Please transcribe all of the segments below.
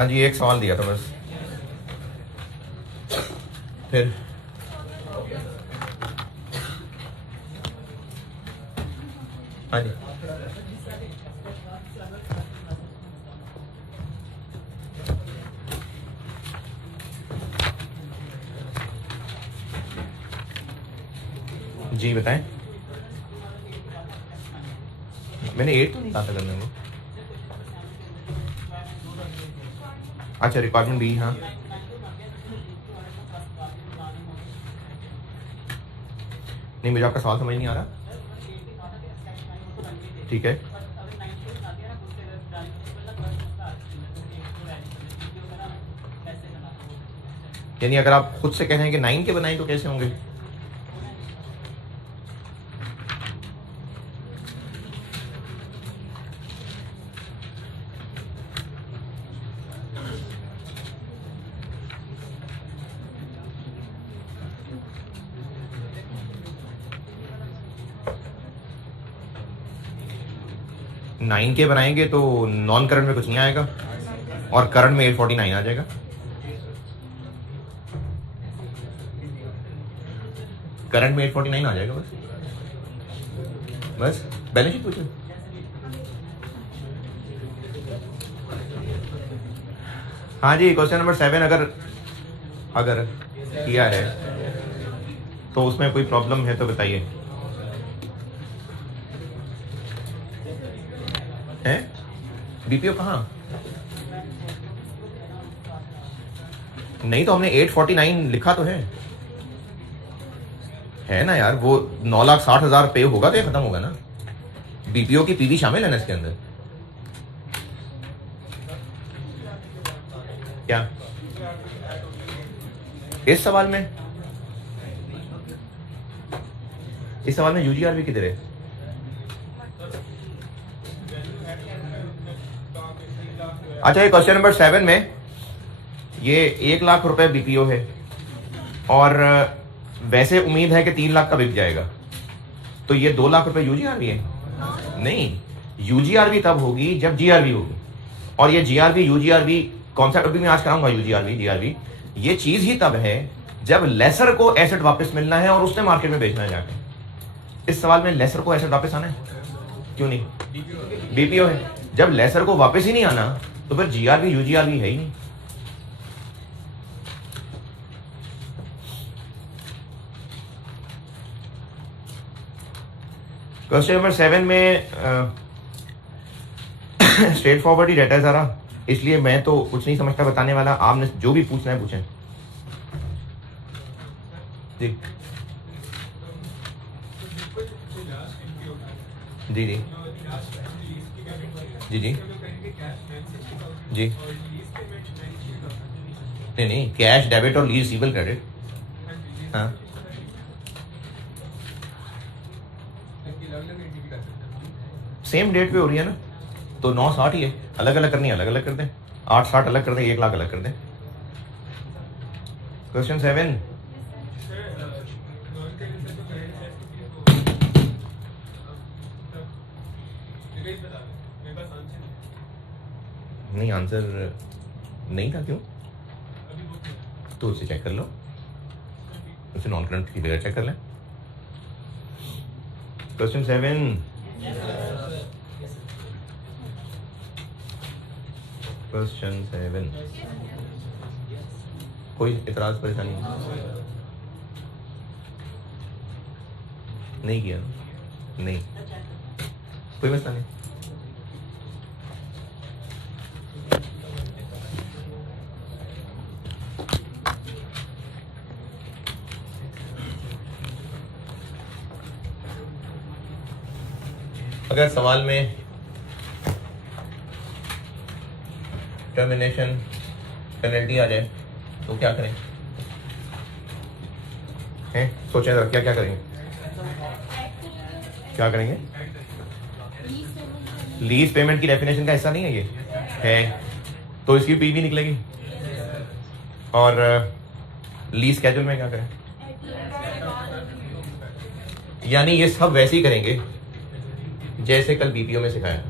हाँ जी, एक सवाल दिया था बस। फिर हाँ जी, जी बताएं। मैंने 8 तो नहीं कहा था करने को। अच्छा, रिक्वायरमेंट बी, हाँ नहीं, मुझे आपका सवाल समझ नहीं आ रहा। ठीक है, यानी अगर आप खुद से कह रहे हैं कि 9 के बनाए तो कैसे होंगे? नाइन के बनाएंगे तो नॉन करंट में कुछ नहीं आएगा और करंट में 849 आ जाएगा। करंट में 849 आ जाएगा बस। बस बैलेंस शीट पूछो। हाँ जी, क्वेश्चन नंबर 7 अगर किया है तो उसमें कोई प्रॉब्लम है तो बताइए। है बीपीओ कहाँ? नहीं तो हमने 849 लिखा तो है ना यार। वो 9,60,000 पे होगा तो ये खत्म होगा ना। बीपीओ की पीवी शामिल है ना इसके अंदर। क्या इस सवाल में यूजीआरबी किधर है? अच्छा, ये क्वेश्चन नंबर 7 में ये 1 लाख रुपए बीपीओ है और वैसे उम्मीद है कि 3 लाख का बिक जाएगा, तो ये 2 लाख रुपए यूजीआरबी है? नहीं, यूजीआरबी तब होगी जब जीआरबी होगी। और ये जीआरबी यूजीआरबी कॉन्सेप्ट अभी मैं आज कराऊंगा। यूजीआरबी जीआरबी ये चीज ही तब है जब लेसर को एसेट वापस मिलना है और उसने मार्केट में बेचना है जाके। इस सवाल में लेसर को एसेट वापस आना है, क्यों नहीं? बीपीओ है। जब लेसर को वापस ही नहीं आना तो फिर जीआरबी यूजीआरबी है ही नहीं। क्वेश्चन नंबर 7 में स्ट्रेट फॉरवर्ड ही रहता है सारा, इसलिए मैं तो कुछ नहीं समझता बताने वाला। आपने जो भी पूछना है पूछें। जी जी जी जी जी जी। नहीं, कैश डेबिट और लीज रिसीवेबल क्रेडिट। हाँ सेम डेट पे हो रही है ना, तो 960 ही है। अलग अलग करनी है अलग अलग कर दें, 860 अलग कर दें, 1 लाख अलग कर दें। क्वेश्चन 7 नहीं, आंसर नहीं था। क्यों? तो उसे चेक कर लो, उसे नॉन करंट की जगह चेक कर लें। क्वेश्चन 7 कोई इतराज परेशानी नहीं किया? नहीं, कोई मसला नहीं। अगर सवाल में टर्मिनेशन पेनल्टी आ जाए तो क्या करें? हैं, सोचें जरा, क्या क्या करेंगे? क्या करेंगे? लीज पेमेंट की डेफिनेशन का हिस्सा नहीं है ये है, तो इसकी पीवी निकलेगी। और लीज स्केड्यूल में क्या करें? यानी ये सब वैसे ही करेंगे जैसे कल बीपीओ में सिखाया।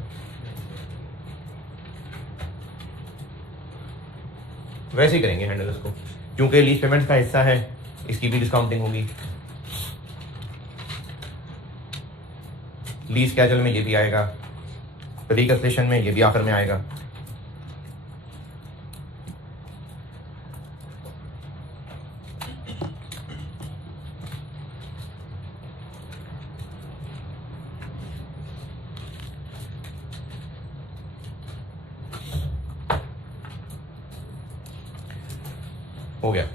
वैसे ही करेंगे हैंडल इसको, क्योंकि लीज पेमेंट का हिस्सा है, इसकी भी डिस्काउंटिंग होगी। लीज कैजुअल में ये भी आएगा, रिकन्स्ट्रक्शन में ये भी आखिर में आएगा। हो गया।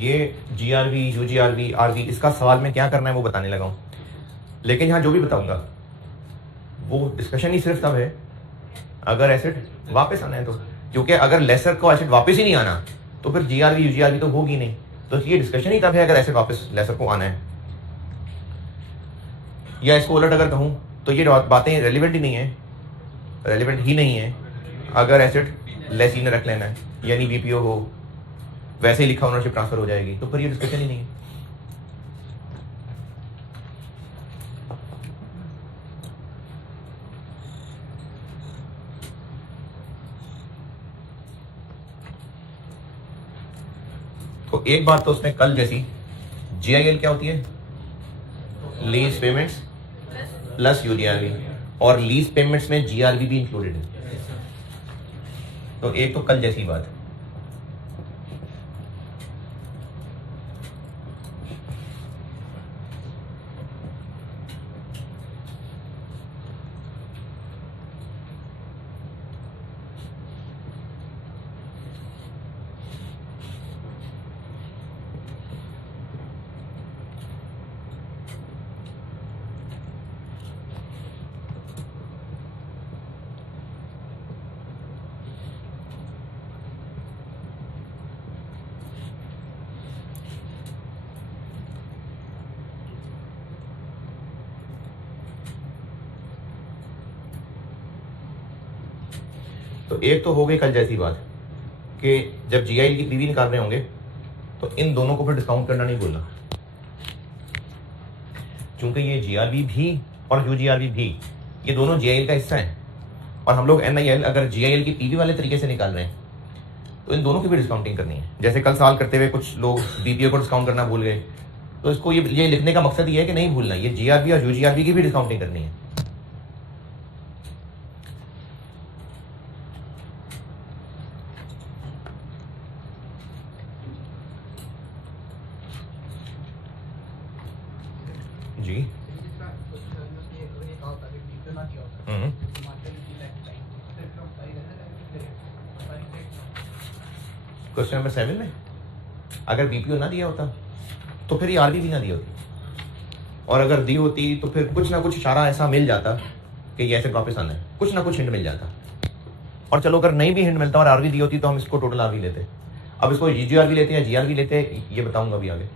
ये GRV, UGRV, RV, इसका सवाल में क्या करना है वो बताने लगा हूं, लेकिन यहाँ जो भी बताऊंगा वो डिस्कशन ही सिर्फ तब है अगर एसेट वापस आना है तो, क्योंकि अगर लेसर को एसेट वापस ही नहीं आना तो फिर GRV, UGRV तो होगी नहीं, तो ये डिस्कशन ही तब है अगर एसेट वापस लेसर को आना है। या इसको उलट अगर कहूँ तो ये बातें रेलिवेंट ही नहीं है, रेलिवेंट ही नहीं है अगर एसेट लेसी ने रख लेना है, यानी BPO हो, वैसे ही लिखा ओनरशिप ट्रांसफर हो जाएगी, तो फिर ये डिस्कशन ही नहीं है। तो एक बात तो उसमें कल जैसी, GIL क्या होती है? लीज पेमेंट्स प्लस UGRV, और लीज पेमेंट्स में GRV भी इंक्लूडेड है। तो एक तो कल जैसी बात। तो एक तो हो गई कल जैसी बात कि जब GIL की PV निकाल रहे होंगे तो इन दोनों को फिर डिस्काउंट करना नहीं बोलना, क्योंकि ये GRV भी और UGRV भी ये दोनों GIL का हिस्सा है, और हम लोग NIL अगर GIL की PV वाले तरीके से निकाल रहे हैं तो इन दोनों की भी डिस्काउंटिंग करनी है। जैसे कल सवाल करते हुए कुछ लोग BPO को डिस्काउंट करना भूल गए, तो इसको ये लिखने का मकसद ये है कि नहीं भूलना, ये GRV और UGRV की भी डिस्काउंटिंग करनी है। जी क्वेश्चन नंबर 7 में अगर BPO ना दिया होता तो फिर ये RV भी ना दी होती, और अगर दी होती तो फिर कुछ ना कुछ इशारा ऐसा मिल जाता कि ये ऐसे वापस आना है, कुछ ना कुछ हिंट मिल जाता। और चलो अगर नहीं भी हिंट मिलता और RV दी होती तो हम इसको टोटल RV लेते। अब इसको UGRV लेते हैं GRV लेते हैं, ये बताऊंगा अभी आगे।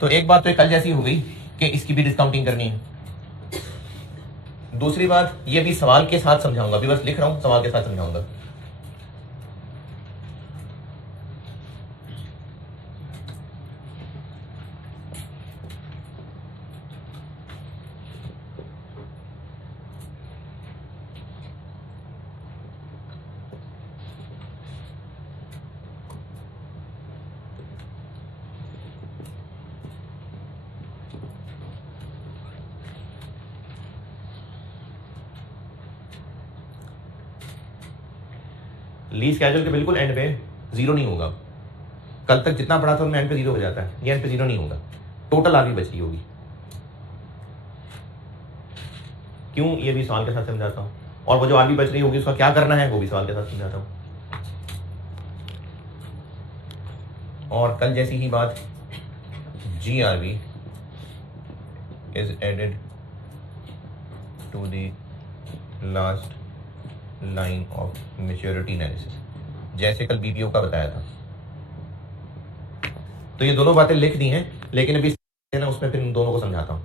तो एक बात तो कल जैसी हो गई कि इसकी भी डिस्काउंटिंग करनी है। दूसरी बात ये भी सवाल के साथ समझाऊंगा, अभी बस लिख रहा हूं, सवाल के साथ समझाऊंगा। लीज कैजुअल के बिल्कुल एंड पे जीरो नहीं होगा, कल तक जितना पढ़ा था उनमें एंड पे जीरो हो जाता है, ये एंड पे जीरो नहीं होगा, टोटल आगे बच रही होगी। क्यों, ये भी सवाल के साथ समझाता हूँ, और वो जो आगे बच रही होगी उसका क्या करना है वो भी सवाल के साथ समझाता हूँ। और कल जैसी ही बात, GRV is added to the last line of maturity analysis, जैसे कल BPO का बताया था। तो ये दोनों बातें लिख दी हैं, लेकिन अभी ना उसमें फिर इन दोनों को समझाता हूं।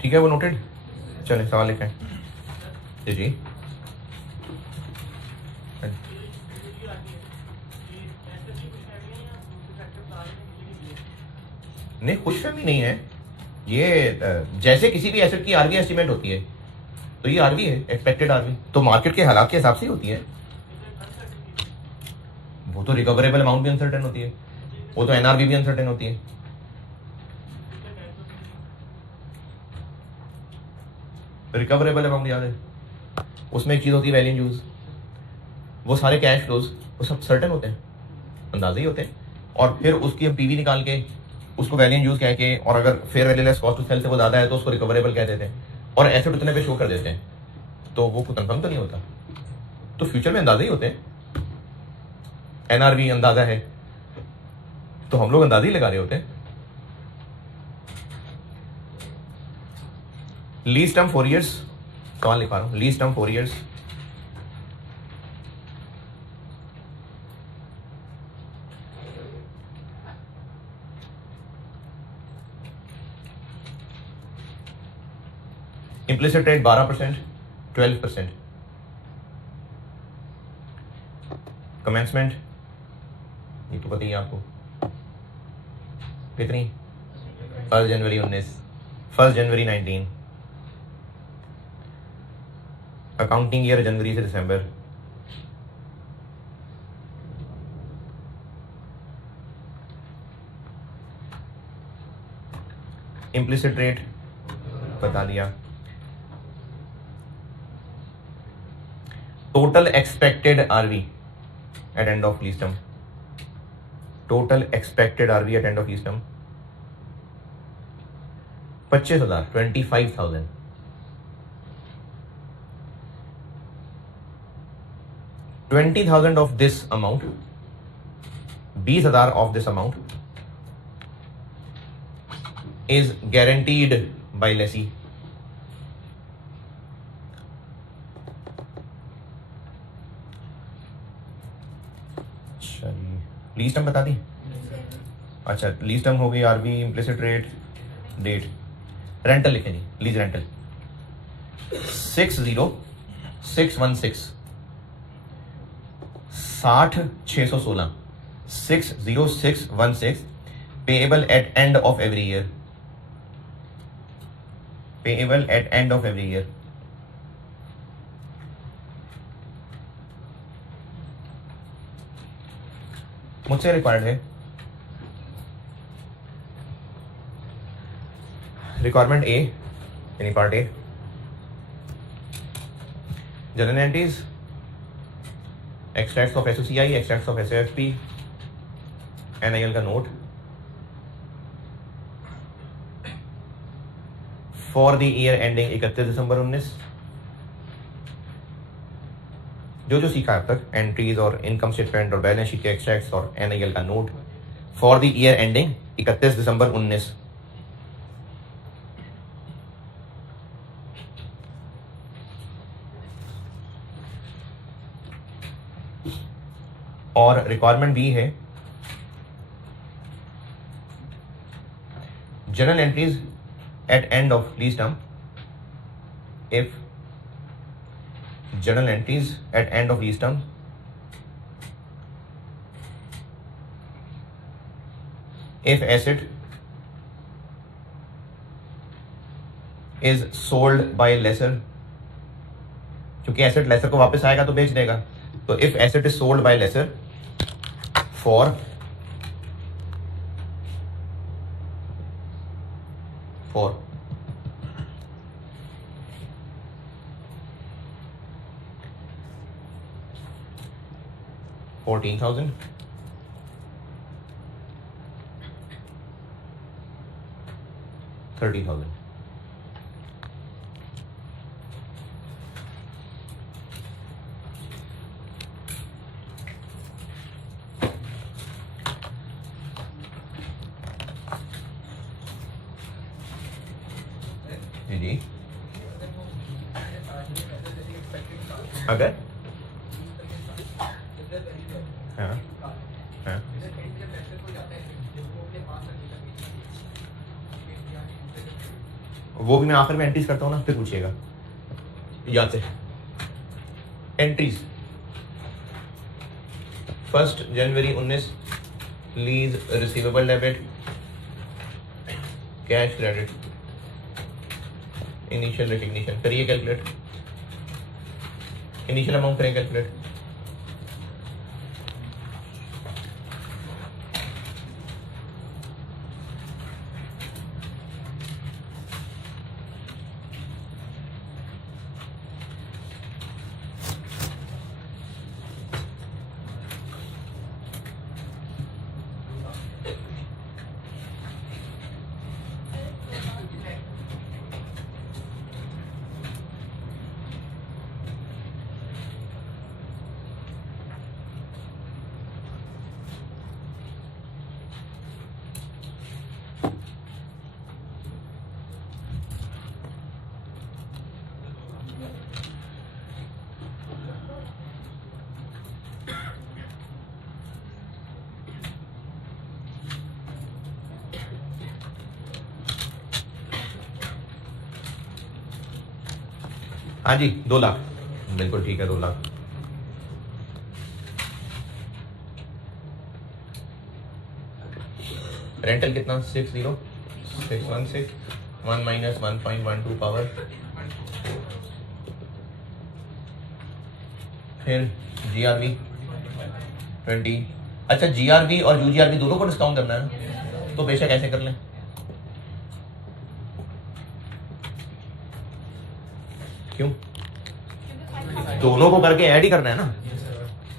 ठीक है, वो नोटेड। चलिए सवाल लिखें। जी नहीं, खुशफहमी नहीं है ये। जैसे किसी भी एसेट की आरवी एस्टिमेट होती है, तो ये आरवी है, एक्सपेक्टेड आरवी, तो मार्केट के हालात के हिसाब से ही होती है। वो तो रिकवरेबल अमाउंट भी अनसर्टेन होती है, वो तो एनआरवी भी अनसर्टेन होती है। रिकवरेबल अमाउंट याद है, उसमें एक चीज होती है वैल्यू इन यूज, वो सारे कैश फ्लोज वो सब सर्टेन होते हैं, अंदाजे ही होते हैं। और फिर उसकी हम पीवी निकाल के उसको वैल्यू इन यूज कह के, और अगर fair value less cost to sell से वो ज्यादा है तो उसको रिकवरेबल कह देते हैं, और एसेट उतने पे शो कर देते हैं, तो वो कंफर्म तो नहीं होता। तो फ्यूचर में अंदाजे ही होते हैं। एनआरवी अंदाजा है, तो हम लोग अंदाजे ही लगा रहे होते हैं। लीज टर्म 4 years, सवाल लिखा रहा हूं, lease term 4 years, implicit rate 12%, 12%, commencement ये तो पता ही है आपको कितनी, 1 जनवरी 19, 1 जनवरी 19, अकाउंटिंग ईयर जनवरी से दिसंबर, इम्प्लिसिट रेट बता दिया, total expected RV at end of lease term, total expected RV at end of lease term 25,000, 25,000, 20,000 of this amount, 20,000 of this amount is guaranteed by lessee. Lease term बता दी। अच्छा, lease term हो गई, RB, implicit rate, date, rental लिखे नहीं, lease rental 60,616, 60,616, 60616, payable at end of every year, payable at end of every year. मुझसे required है, requirement A यानी part A, general entries, extracts of SOCI, extracts of SOFP, NIL का note for the year ending 31 December 19। जो सीखा अब तक, entries और income statement और बैलेंस शीट के एक्सट्रैक्ट्स और एनआईएल का note for the year ending 31 December 19। और रिक्वायरमेंट बी है general entries at end of lease term if journal entries at end of lease term if asset is sold by lessor, क्योंकि asset lessor को वापस आएगा तो बेच देगा, तो if asset is sold by lessor for 14,000, $30,000. जी अगर हाँ हाँ वो भी मैं आखिर में एंट्रीज करता हूँ ना, फिर पूछिएगा याद से। एंट्रीज 1 जनवरी 19 lease receivable debit cash credit initial recognition करिए कैलकुलेट, इनिशियल अमाउंट करें कैलकुलेट। हाँ जी 2 लाख, बिल्कुल ठीक है 2 लाख। रेंटल कितना 60,616 1 माइनस 1.12 पावर, फिर जीआरबी 20। अच्छा जीआरबी और यूजीआरबी दोनों को डिस्काउंट करना है, तो बेशक ऐसे कर लें। क्यों? दोनों को करके ऐड ही करना है ना।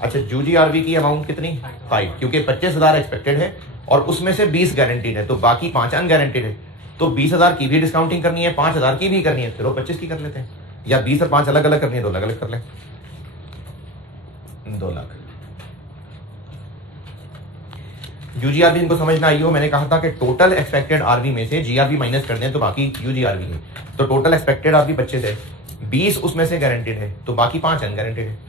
अच्छा यूजीआरबी की अमाउंट कितनी 5, क्योंकि 25,000 एक्सपेक्टेड है और उसमें से 20 गारंटीड है, तो बाकी 5 अनगारंटीड है, तो 20,000 की भी डिस्काउंटिंग करनी है, 5,000 की भी करनी है, फिर वो 25 की कर लेते हैं, या 20 और 5 अलग अलग करनी है, 2 अलग अलग कर लें। 2 लाख यूजीआरबी इनको समझ ना आई हो, मैंने कहा था कि टोटल एक्सपेक्टेड आरबी में से जीआरबी माइनस कर दें तो बाकी यूजीआरबी है, तो टोटल एक्सपेक्टेड आरबी 25 है, 20 उसमें से गारंटेड है, तो बाकी 5 अनगारंटेड है।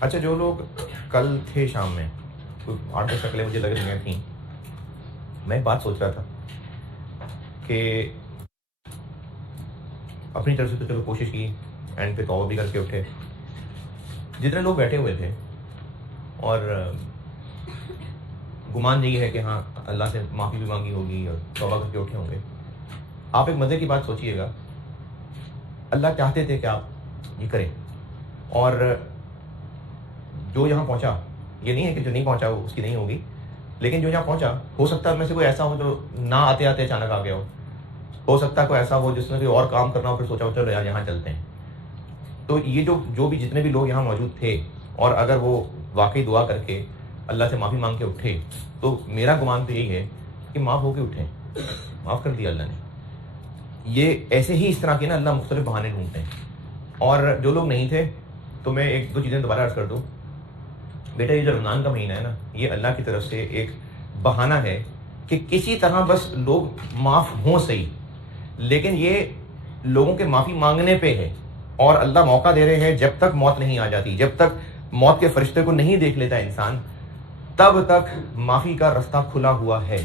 अच्छा, जो लोग कल थे शाम में, कुछ 8-10 शक्लें मुझे लग रही थी, मैं एक बात सोच रहा था कि अपनी तरफ से तो चलो कोशिश की, एंड पे तौबा भी करके उठे। जितने लोग बैठे हुए थे और गुमान यही है कि हाँ अल्लाह से माफ़ी भी मांगी होगी और तौबा करके उठे होंगे, आप एक मज़े की बात सोचिएगा, अल्लाह चाहते थे कि आप ये करें, और जो यहाँ पहुँचा, ये नहीं है कि जो नहीं पहुँचा वो उसकी नहीं होगी, लेकिन जो यहाँ पहुँचा, हो सकता है उनमें से कोई ऐसा हो जो ना आते आते अचानक आ गया हो सकता है कोई ऐसा हो जिसने कोई और काम करना हो, फिर सोचा हो चलो यार यहाँ चलते हैं। तो ये जो भी जितने भी लोग यहाँ मौजूद थे, और अगर वो वाकई दुआ करके अल्लाह से माफ़ी मांग के उठे, तो मेरा गुमान तो यही है कि माफ़ होके उठें, माफ़ कर दिया अल्लाह ने। ये ऐसे ही इस तरह के ना अल्लाह मुख्तलिफ बहाने ढूंढते हैं। और जो लोग नहीं थे, तो मैं एक दो चीज़ें दोबारा अर्ज़ कर दूँ। बेटा, ये जो रमज़ान का महीना है ना, ये अल्लाह की तरफ से एक बहाना है कि किसी तरह बस लोग माफ़ हों सही, लेकिन ये लोगों के माफ़ी मांगने पे है, और अल्लाह मौका दे रहे हैं जब तक मौत नहीं आ जाती, जब तक मौत के फरिश्ते को नहीं देख लेता इंसान, तब तक माफ़ी का रास्ता खुला हुआ है।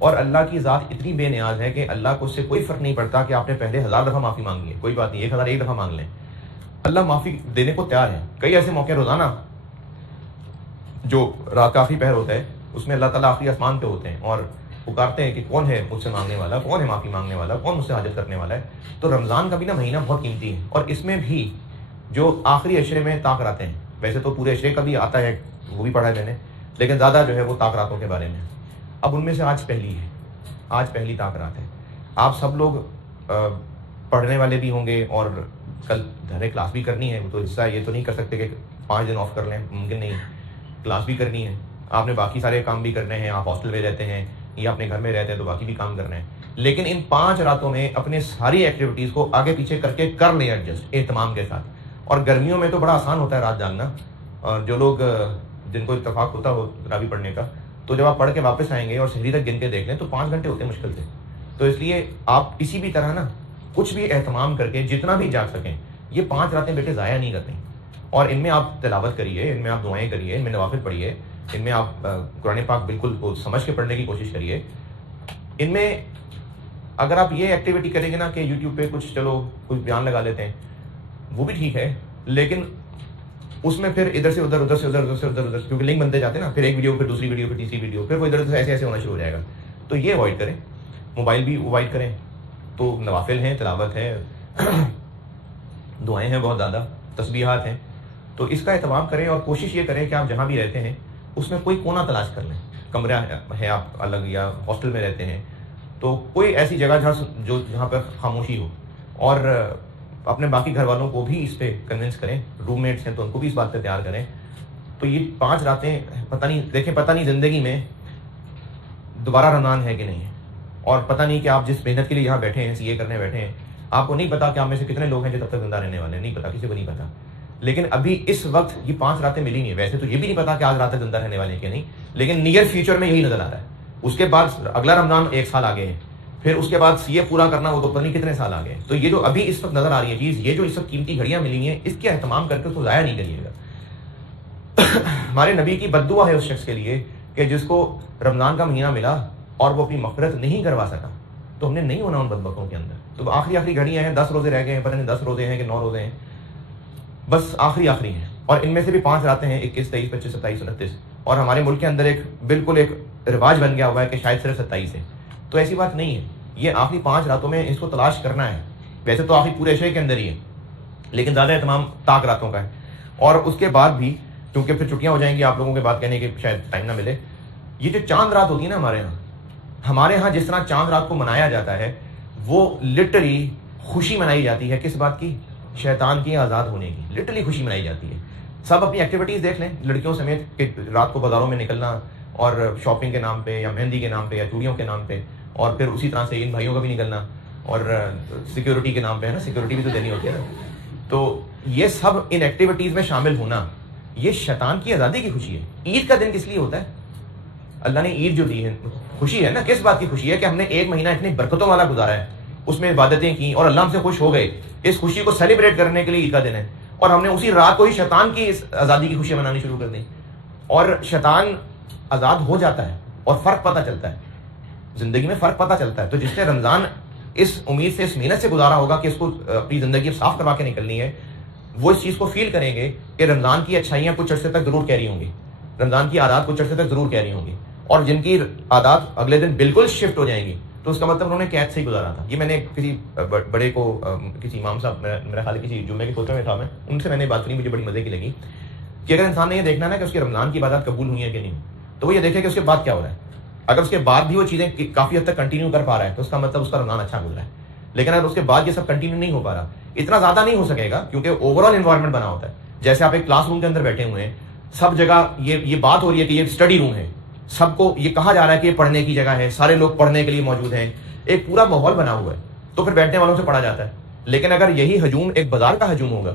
और अल्लाह की ज़ात इतनी बेनियाज है कि अल्लाह को उससे कोई फ़र्क नहीं पड़ता कि आपने पहले 1000 दफ़ा माफ़ी मांगी है, कोई बात नहीं, 1000 एक दफ़ा मांग लें, अल्लाह माफ़ी देने को तैयार है। कई ऐसे मौके रोज़ाना जो रात का आखिरी पहर होता है, उसमें अल्लाह ताला आखिरी आसमान पे होते हैं और पुकारते हैं कि कौन है मुझसे मांगने वाला, कौन है माफ़ी मांगने वाला, कौन मुझसे हाजत करने वाला है। तो रमज़ान का भी ना महीना बहुत कीमती है, और इसमें भी जो आखिरी अशरे में ताक रातें हैं, वैसे तो पूरे अशरे का भी आता है, वो भी पढ़ा है मैंने, लेकिन ज़्यादा जो है वो ताक रातों के बारे में। अब उनमें से आज पहली है, आज पहली ताक रात है। आप सब लोग पढ़ने वाले भी होंगे और कल घर क्लास भी करनी है, वो तो हिस्सा ये तो नहीं कर सकते कि 5 दिन ऑफ कर लें, मुमकिन नहीं, क्लास भी करनी है, आपने बाकी सारे काम भी करने हैं, आप हॉस्टल में रहते हैं या अपने घर में रहते हैं तो बाकी भी काम करने हैं। लेकिन इन 5 रातों में अपने सारी एक्टिविटीज़ को आगे पीछे करके कर लें एडजस्ट एहतमाम के साथ। और गर्मियों में तो बड़ा आसान होता है रात जागना, और जो लोग जिनको इत्तेफाक होता हो तरावी पढ़ने का, तो जब आप पढ़ के वापस आएंगे और सहरी तक गिन के देख लें तो 5 घंटे होते हैं मुश्किल से। तो इसलिए आप किसी भी तरह ना कुछ भी एहतमाम करके जितना भी जाग सकें, ये 5 रातें बेटे ज़ाया नहीं करनी। और इनमें आप तिलावत करिए, इनमें आप दुआएं करिए, इनमें नवाफिल पढ़िए, इनमें आप कुरान पाक बिल्कुल को समझ के पढ़ने की कोशिश करिए। इनमें अगर आप ये एक्टिविटी करेंगे ना कि यूट्यूब पे कुछ चलो कुछ बयान लगा लेते हैं, वो भी ठीक है, लेकिन उसमें फिर इधर से उधर, उधर से उधर, उधर से उधर, क्योंकि लिंक बनते जाते हैं ना, फिर एक वीडियो, फिर दूसरी वीडियो, फिर तीसरी वीडियो, फिर वो इधर से ऐसे ऐसे होना शुरू हो जाएगा। तो ये अवॉइड करें, मोबाइल भी अवॉइड करें। तो नवाफिल हैं, तिलावत है, दुआएं हैं बहुत ज़्यादा, तस्बीहात हैं, तो इसका एहतमाम करें। और कोशिश ये करें कि आप जहाँ भी रहते हैं उसमें कोई कोना तलाश कर लें, कमरा है आप अलग या हॉस्टल में रहते हैं तो कोई ऐसी जगह जहाँ पर खामोशी हो, और अपने बाकी घर वालों को भी इस पर कन्विंस करें, रूममेट्स हैं तो उनको भी इस बात पर तैयार करें। तो ये 5 रातें पता नहीं, देखें पता नहीं ज़िंदगी में दोबारा रमज़ान है कि नहीं है, और पता नहीं कि आप जिस मेहनत के लिए यहाँ बैठे हैं, सीए करने बैठे हैं, आपको नहीं पता कि आप में से कितने लोग हैं जो तब तक जिंदा रहने वाले हैं, नहीं पता, किसी को नहीं पता। लेकिन अभी इस वक्त ये 5 रातें मिली नहीं है। वैसे तो ये भी नहीं पता कि आज रात तक जिंदा रहने वाले हैं कि नहीं, लेकिन नियर फ्यूचर में यही नजर आ रहा है। उसके बाद अगला रमजान 1 साल आगे है, फिर उसके बाद सीए पूरा करना वो तो पता नहीं कितने साल आगे है। तो ये जो अभी इस वक्त नजर आ रही है चीज, ये जो इस वक्त कीमती घड़ियां मिली हैं, इसके एहतमाम करके उसको जाया नहीं करिएगा। हमारे नबी की बद्दुआ है उस शख्स के लिए कि जिसको रमजान का महीना मिला और वो अपनी मग़फ़िरत नहीं करवा सका। तो हमने नहीं होना उन बदबकों के अंदर। तो आखिरी घड़ियां हैं, 10 रोजे रह गए हैं, पता नहीं 10 रोजे हैं कि 9 रोजे हैं, बस आखिरी हैं। और इनमें से भी 5 रातें हैं, 21, 23, 25, 27, 29। और हमारे मुल्क के अंदर एक बिल्कुल एक रिवाज बन गया हुआ है कि शायद सिर्फ 27 है। तो ऐसी बात नहीं है, ये आखिरी 5 रातों में इसको तलाश करना है। वैसे तो आखिरी पूरे अशरे के अंदर ही है, लेकिन ज़्यादा तमाम ताक रातों का है। और उसके बाद भी क्योंकि फिर छुट्टियां हो जाएंगी, आप लोगों के बात कहने की शायद टाइम ना मिले, ये जो चांद रात होती है ना हमारे यहाँ जिस तरह चांद रात को मनाया जाता है, वो लिटरली खुशी मनाई जाती है। किस बात की? शैतान की आज़ाद होने की लिटरली खुशी मनाई जाती है। सब अपनी एक्टिविटीज़ देख लें, लड़कियों समेत कि रात को बाज़ारों में निकलना और शॉपिंग के नाम पे या मेहंदी के नाम पे या चूड़ियों के नाम पे, और फिर उसी तरह से इन भाइयों का भी निकलना, और सिक्योरिटी के नाम पे है ना, सिक्योरिटी भी तो देनी होती है ना। तो ये सब इन एक्टिविटीज़ में शामिल होना, ये शैतान की आज़ादी की खुशी है। ईद का दिन किस लिए होता है? अल्लाह ने ईद जो दी है, खुशी है ना। किस बात की खुशी है? कि हमने 1 महीना इतनी बरकतों वाला गुजारा है, उसमें इबादतें की और अल्लाह हमसे खुश हो गए। इस खुशी को सेलिब्रेट करने के लिए ईद का दिन है। और हमने उसी रात को ही शैतान की इस आज़ादी की खुशियां मनानी शुरू कर दी। और शैतान आज़ाद हो जाता है और फ़र्क पता चलता है, ज़िंदगी में फ़र्क पता चलता है। तो जिसने रमज़ान इस उम्मीद से, इस मेहनत से गुजारा होगा कि इसको अपनी ज़िंदगी साफ करवा के निकलनी है, वो इस चीज़ को फील करेंगे कि रमज़ान की अच्छाइयाँ कुछ अर्से तक ज़रूर कैरी होंगी, रमज़ान की आदत कुछ अर्से तक ज़रूर कैरी होंगी। और जिनकी आदत अगले दिन बिल्कुल शिफ्ट हो जाएंगी, तो उसका मतलब उन्होंने कैद से ही गुजारा था। ये मैंने किसी बड़े को, किसी इमाम साहब, मेरा ख्याल किसी जुम्मे के खुतबे में था, मैं उनसे मैंने बात करी, मुझे बड़ी मज़े की लगी कि अगर इंसान ने ये देखना ना कि उसकी रमज़ान की इबादत कबूल हुई है कि नहीं, तो वो ये देखे कि उसके बाद क्या हो रहा है। अगर उसके बाद भी वो चीज़ें काफ़ी हद तक कंटिन्यू कर पा रहा है, तो उसका मतलब उसका रमज़ान अच्छा गुजरा है। लेकिन अगर उसके बाद ये सब कंटिन्यू नहीं हो पा रहा, इतना ज़्यादा नहीं हो सकेगा, क्योंकि ओवरऑल इन्वायरमेंट बना होता है। जैसे आप एक क्लासरूम के अंदर बैठे हुए हैं, सब जगह ये बात हो रही है कि ये स्टडी रूम है, सबको ये कहा जा रहा है कि ये पढ़ने की जगह है, सारे लोग पढ़ने के लिए मौजूद हैं, एक पूरा माहौल बना हुआ है, तो फिर बैठने वालों से पढ़ा जाता है। लेकिन अगर यही हजूम एक बाजार का हजूम होगा,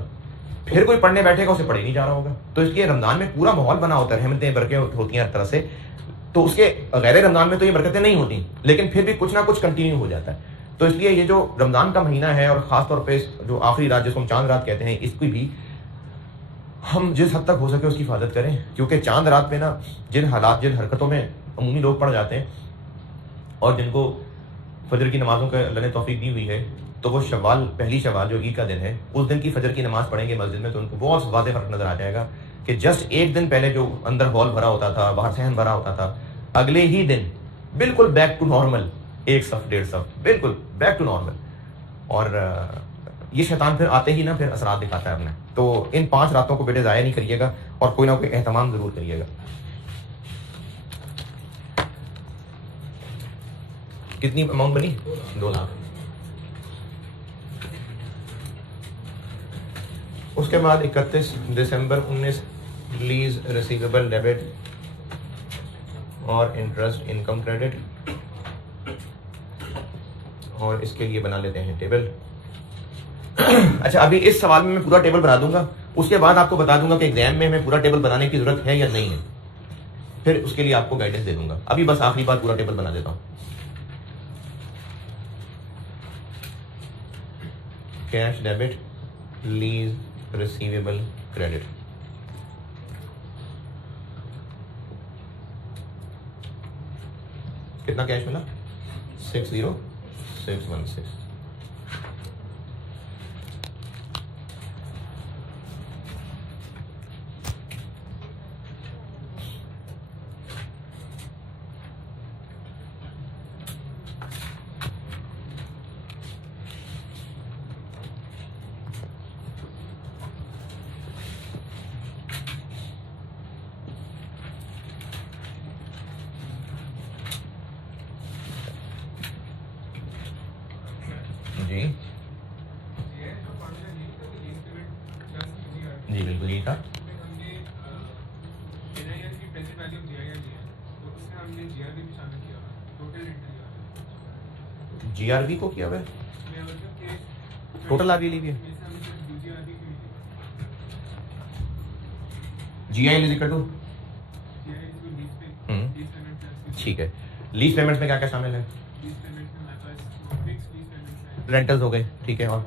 फिर कोई पढ़ने बैठेगा, उसे पढ़े नहीं जा रहा होगा। तो इसलिए रमज़ान में पूरा माहौल बना होता है, रहमतें बरकतें होती हैं हर तरह से। तो उसके गैर रमज़ान में तो ये बरकतें नहीं होती, लेकिन फिर भी कुछ ना कुछ कंटिन्यू हो जाता है। तो इसलिए ये जो रमज़ान का महीना है, और ख़ास तौर पे जो आखिरी रात जिसको हम चांद रात कहते हैं, इसकी भी हम जिस हद तक हो सके उसकी हिफाजत करें। क्योंकि चांद रात में ना जिन हालात, जिन हरकतों में अमूमी लोग पड़ जाते हैं, और जिनको फजर की नमाज़ों का अल्लाह ने तौफीक दी हुई है, तो वो शव्वाल, पहली शव्वाल जो ईद का दिन है, उस दिन की फजर की नमाज़ पढ़ेंगे मस्जिद में, तो उनको बहुत वाज़ेह फ़र्क नज़र आ जाएगा कि जस्ट एक दिन पहले जो अंदर हॉल भरा होता था, बाहर सहन भरा होता था, अगले ही दिन बिल्कुल बैक टू नॉर्मल, एक सफ डेढ़ सफ, बिल्कुल बैक टू नॉर्मल। और ये शैतान फिर आते ही ना फिर असरात दिखाता है अपने। तो इन 5 रातों को बेटे ज़ाया नहीं करिएगा, और कोई ना कोई एहतमाम ज़रूर करिएगा। कितनी अमाउंट बनी? 2 लाख। उसके बाद 31 दिसंबर 19 लीज रिसीवेबल डेबिट और इंटरेस्ट इनकम क्रेडिट, और इसके लिए बना लेते हैं टेबल। अच्छा, अभी इस सवाल में मैं पूरा टेबल बना दूंगा, उसके बाद आपको बता दूंगा कि एग्जाम में हमें पूरा टेबल बनाने की जरूरत है या नहीं है, फिर उसके लिए आपको गाइडेंस दे दूंगा। अभी बस आखिरी बार पूरा टेबल बना देता हूं। Cash debit, lease receivable credit. कितना कैश मिला? 60616। जी जी बिल्कुल यही था। जीआरबी को किया हुआ है, टोटल आरबी ली है। जीआईएल इज इक्वल टू, ठीक है। लीज पेमेंट्स में क्या क्या शामिल है? रेंटल्स हो गए, ठीक है, और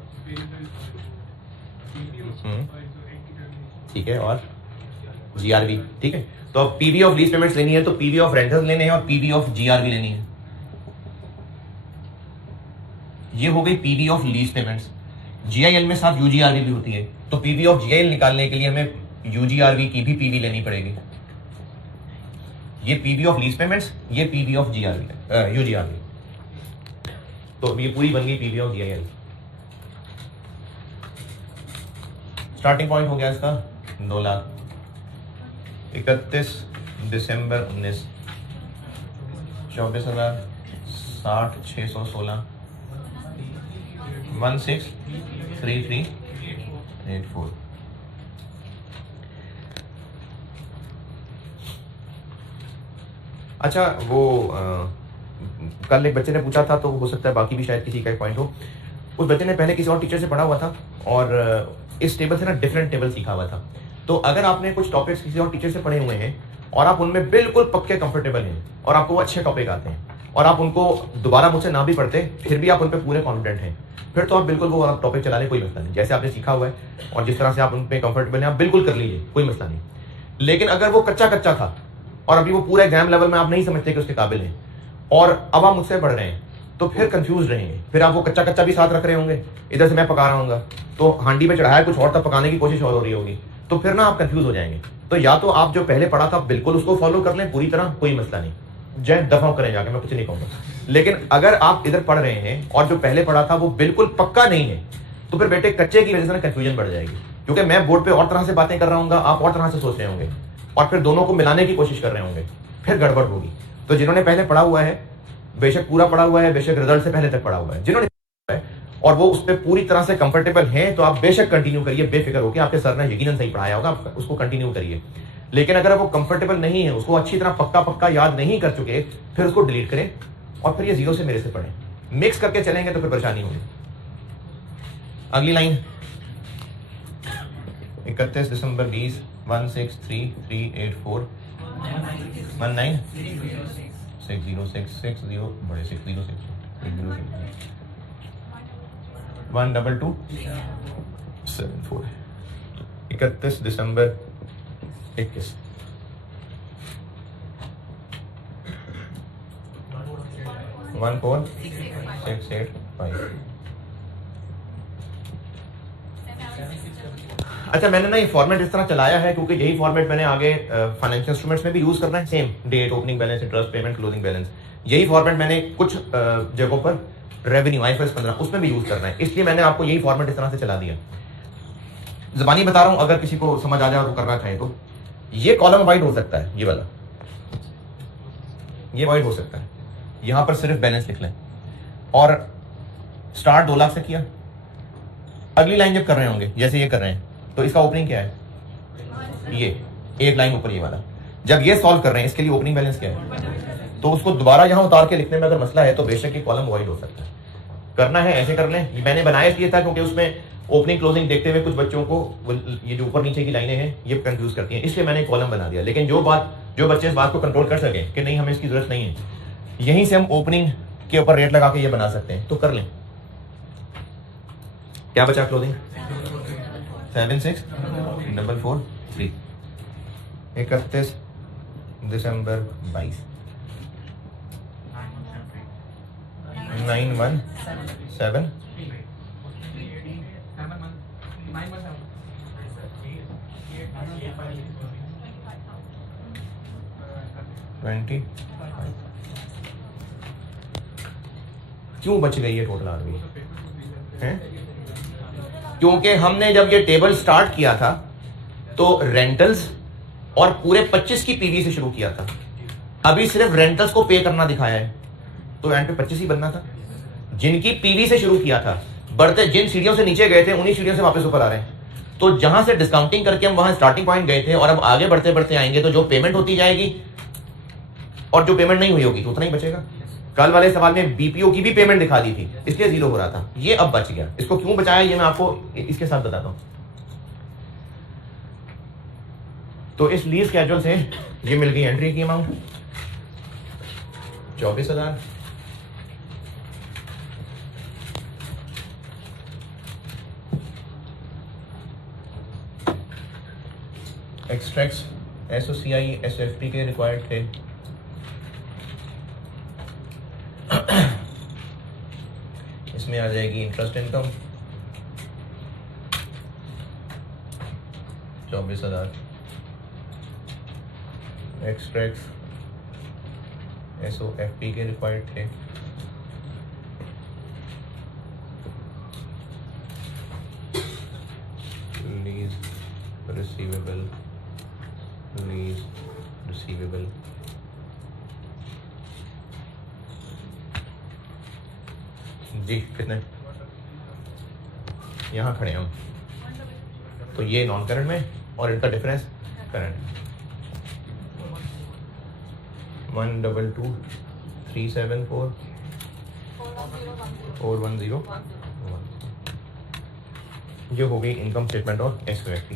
ठीक है, और जीआरबी, ठीक है। तो अब पीवी ऑफ लीज पेमेंट्स लेनी है, तो पीवी ऑफ रेंटल्स लेने हैं और पीवी ऑफ जीआरबी लेनी है। ये हो गई PV of lease payments. GIL में साथ यूजीआरबी भी होती है, तो पीवी ऑफ जीआईएल निकालने के लिए हमें यूजीआरबी की भी पीवी लेनी पड़ेगी। ये पीवी ऑफ लीज पेमेंट्स, ये पीवी ऑफ जीआरबी, यूजीआरबी। तो ये पूरी बन गई PV of GIL. Starting point हो गया इसका 2 लाख। 31 दिसंबर 19, 24,60,616, 163384। अच्छा, वो कल एक बच्चे ने पूछा था, तो हो सकता है बाकी भी शायद किसी का पॉइंट हो। उस बच्चे ने पहले किसी और टीचर से पढ़ा हुआ था, और इस टेबल से ना डिफरेंट टेबल सीखा हुआ था। तो अगर आपने कुछ टॉपिक्स किसी और टीचर से पढ़े हुए हैं और आप उनमें बिल्कुल पक्के कंफर्टेबल हैं और आपको वो अच्छे टॉपिक आते हैं, और आप उनको दोबारा मुझसे ना भी पढ़ते फिर भी आप उन पर पूरे कॉन्फिडेंट हैं, फिर तो आप बिल्कुल वो टॉपिक चला लें, कोई मसला नहीं। जैसे आपने सीखा हुआ है और जिस तरह से आप उन पर कंफर्टेबल हैं आप बिल्कुल कर लीजिए, कोई मसला नहीं। लेकिन अगर वो कच्चा कच्चा था और अभी वो पूरा एग्जाम लेवल में आप नहीं समझते कि उसके काबिल हैं और अब आप मुझसे पढ़ रहे हैं, तो फिर कंफ्यूज रहेंगे। फिर आप वो कच्चा कच्चा भी साथ रख रहे होंगे, इधर से मैं पका रहा हूँ तो हांडी में चढ़ाया कुछ और, तब पकाने की कोशिश और हो रही होगी, तो फिर ना आप कंफ्यूज हो जाएंगे। तो या तो आप जो पहले पढ़ा था बिल्कुल उसको फॉलो कर लें पूरी तरह, कोई मसला नहीं, जय दफा करें जाके, मैं कुछ नहीं कहूँगा। लेकिन अगर आप इधर पढ़ रहे हैं और जो पहले पढ़ा था वो बिल्कुल पक्का नहीं है, तो फिर बेटे कच्चे की वजह से ना कंफ्यूजन बढ़ जाएगी, क्योंकि मैं बोर्ड पे और तरह से बातें कर रहा हूँ, आप और तरह से सोच रहे होंगे और फिर दोनों को मिलाने की कोशिश कर रहे होंगे, फिर गड़बड़ होगी। तो जिन्होंने पहले पढ़ा हुआ है, बेशक पूरा पढ़ा हुआ है, बेशक रिजल्ट से पहले तक पढ़ा हुआ है, जिन्होंने और वो उस पर पूरी तरह से कंफर्टेबल हैं, तो आप बेशक कंटिन्यू करिए, बेफिक्र होकर, आपके सर ने यकीनन सही पढ़ाया होगा, आप उसको कंटिन्यू करिए। लेकिन अगर वो कंफर्टेबल नहीं है, उसको अच्छी तरह पक्का पक्का याद नहीं कर चुके, फिर उसको डिलीट करें और फिर ये जीरो से मेरे से पढ़ें। मिक्स करके चलेंगे तो फिर परेशानी होगी। अगली लाइन 31 दिसंबर 20 163 384 19 बड़े 606 12274। 31 दिसंबर 21 14685। अच्छा, मैंने ना ये फॉर्मेट इस तरह चलाया है क्योंकि यही फॉर्मेट मैंने आगे फाइनेंशियल इंस्ट्रूमेंट्स में भी यूज करना है, same date, opening balance, interest, payment, closing balance. यही फॉर्मेट मैंने कुछ जगहों पर रेवेन्यू IFRS 15 उसमें भी यूज करना है, इसलिए मैंने आपको यही फॉर्मेट इस तरह से चला दिया। ज़बानी बता रहा हूं, अगर किसी को समझ आ जाए तो करना चाहे तो ये कॉलम वाइड हो सकता है, ये वाला ये वाइड हो सकता है, यहां पर सिर्फ बैलेंस लिख लें और स्टार्ट 2 लाख से किया। अगली लाइन जब कर रहे होंगे, जैसे ये कर रहे हैं, तो इसका ओपनिंग क्या है, ये एक लाइन ऊपर ये वाला। जब ये सॉल्व कर रहे हैं, इसके लिए ओपनिंग बैलेंस क्या है, तो उसको दोबारा यहां उतार के लिखने में अगर मसला है तो बेशक ये कॉलम वाइड हो सकता है। करना है ऐसे कर लें, मैंने बनाया इसलिए था क्योंकि उसमें ओपनिंग क्लोजिंग देखते हुए कुछ बच्चों को ये जो ऊपर नीचे की लाइनें हैं ये कंफ्यूज करती हैं, इसलिए मैंने कॉलम बना दिया। लेकिन जो बच्चे इस बात को कंट्रोल कर सके कि नहीं हमें इसकी जरूरत नहीं है, यहीं से हम ओपनिंग के ऊपर रेट लगा के ये बना सकते हैं, तो कर लें। क्या बचा क्लोजिंग 76443। 31 दिसंबर 22 917 20। क्यों बच गई है टोटल आरबी है? क्योंकि हमने जब ये टेबल स्टार्ट किया था तो रेंटल्स और पूरे 25 की पीवी से शुरू किया था, अभी सिर्फ रेंटल्स को पे करना दिखाया है, तो एंड पे 25 ही बनना था। जिनकी पीवी से शुरू किया था, बढ़ते जिन सीढ़ियों से नीचे गए थे उन्हीं सीढ़ियों से वापस ऊपर आ रहे हैं, तो जहां से डिस्काउंटिंग करके हम वहां स्टार्टिंग पॉइंट गए थे और अब आगे बढ़ते बढ़ते आएंगे, तो जो पेमेंट होती जाएगी और जो पेमेंट नहीं हुई होगी तो उतना ही बचेगा। कल वाले सवाल में बीपीओ की भी पेमेंट दिखा दी थी, इसलिए जीरो हो रहा था, ये अब बच गया। इसको क्यों बचाया ये मैं आपको इसके साथ बताता हूं। तो इस लीज कैजुअल से ये मिल गई एंट्री की अमाउंट 24,000। एक्सट्रैक्ट्स SOCI SFT के रिक्वायर्ड थे, इसमें आ जाएगी इंटरेस्ट इनकम 24,000। एक्सट्रैक्ट्स SOFT के रिक्वायर्ड थे, लीज रिसीवेबल जी कितने यहाँ खड़े हम, तो ये नॉन करंट में और इनका डिफरेंस करंट 122,374 410 ये हो गई इनकम स्टेटमेंट और SOFT।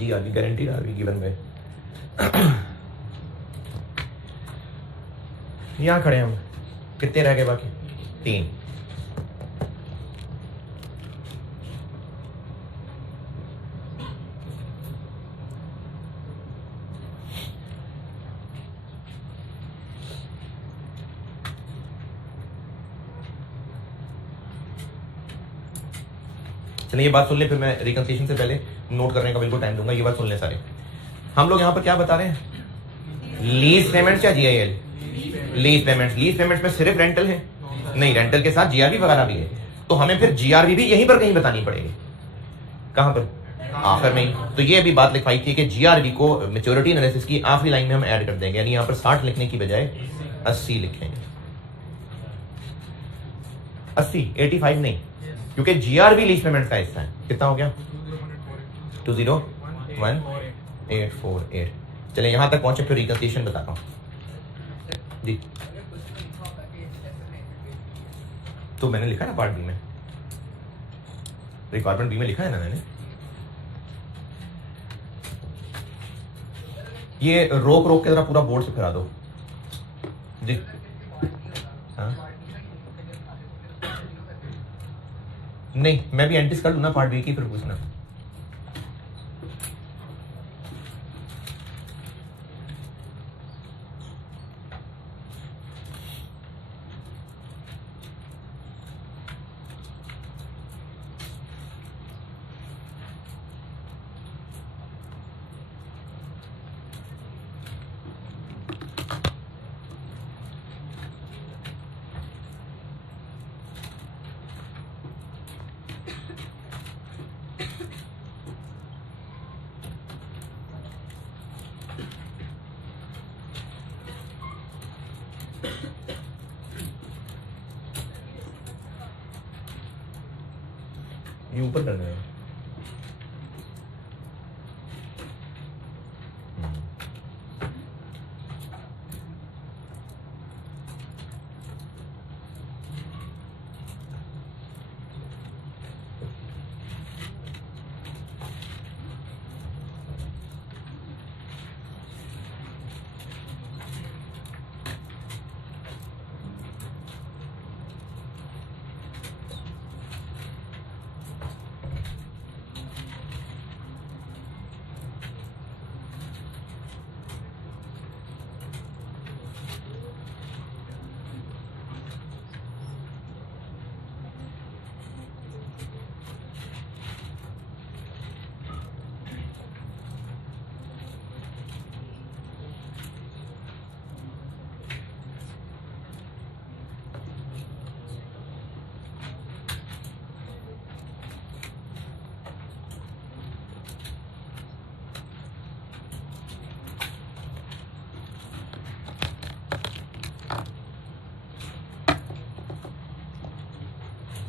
G R B guarantee R B given by यहाँ खड़े हम, कितने रह गए बाकी? 3। चलिए ये बात सुन ले, फिर मैं रिकंसिलिएशन से पहले नोट करने का बिल्कुल टाइम दूंगा। ये बात सुन ले सारे। हम लोग यहाँ पर क्या बता रहे हैं? लीज पेमेंट्स या GIL? Lease payments. Lease payments में सिर्फ रेंटल है? नहीं, रेंटल के साथ जीआरबी वगैरह भी है। तो हमें फिर जीआरबी भी यहीं पर कहीं बतानी पड़ेगी। कहां पर? आखिर में ही। तो ये अभी बात लिखवाई थी कि जीआरबी को मैच्योरिटी एनालिसिस की आखिरी लाइन में हम ऐड कर देंगे, यानी यहाँ पर 60 लिखने की बजाय 80 लिखेंगे। 80, 85 नहीं, क्योंकि जीआरबी लीज पेमेंट का हिस्सा है। कितना हो गया? 201848। चले यहां तक पहुंचे, फिर रिकंसिलिएशन बताता हूं जी। तो मैंने लिखा ना पार्ट बी में, रिक्वायरमेंट बी में लिखा है ना मैंने। ये रोक रोक के जरा पूरा बोर्ड से फिरा दो जी। हाँ नहीं, मैं भी एंटिस कर लूँ ना पार्ट बी की, फिर पूछना। ये ऊपर करना है।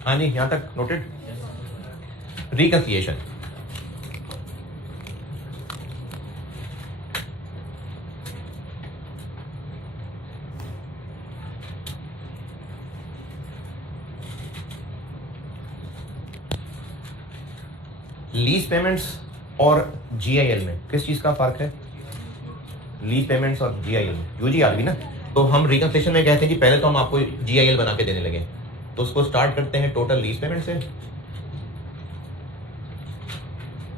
हाँ जी, यहां तक नोटेड। रिकंसिलिएशन। लीज पेमेंट्स और जीआईएल में किस चीज का फर्क है? लीज पेमेंट्स और जीआईएल में यूजीआरबी ना। तो हम रिकंसिलिएशन में कहते हैं कि पहले तो हम आपको जीआईएल बना के देने लगे, तो उसको स्टार्ट करते हैं टोटल लीज पेमेंट से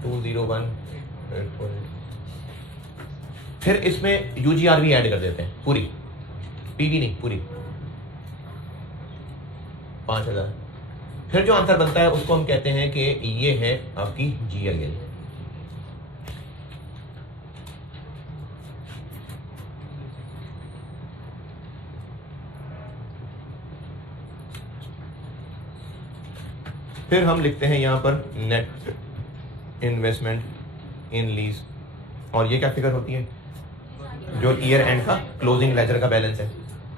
20184। फिर इसमें यूजीआरबी ऐड कर देते हैं पूरी, पीवी नहीं, पूरी 5000। फिर जो आंसर बनता है उसको हम कहते हैं कि ये है आपकी जीआईएल। फिर हम लिखते हैं यहां पर नेट इन्वेस्टमेंट इन लीज, और ये क्या फिगर होती है? जो ईयर एंड का क्लोजिंग लेजर का बैलेंस है।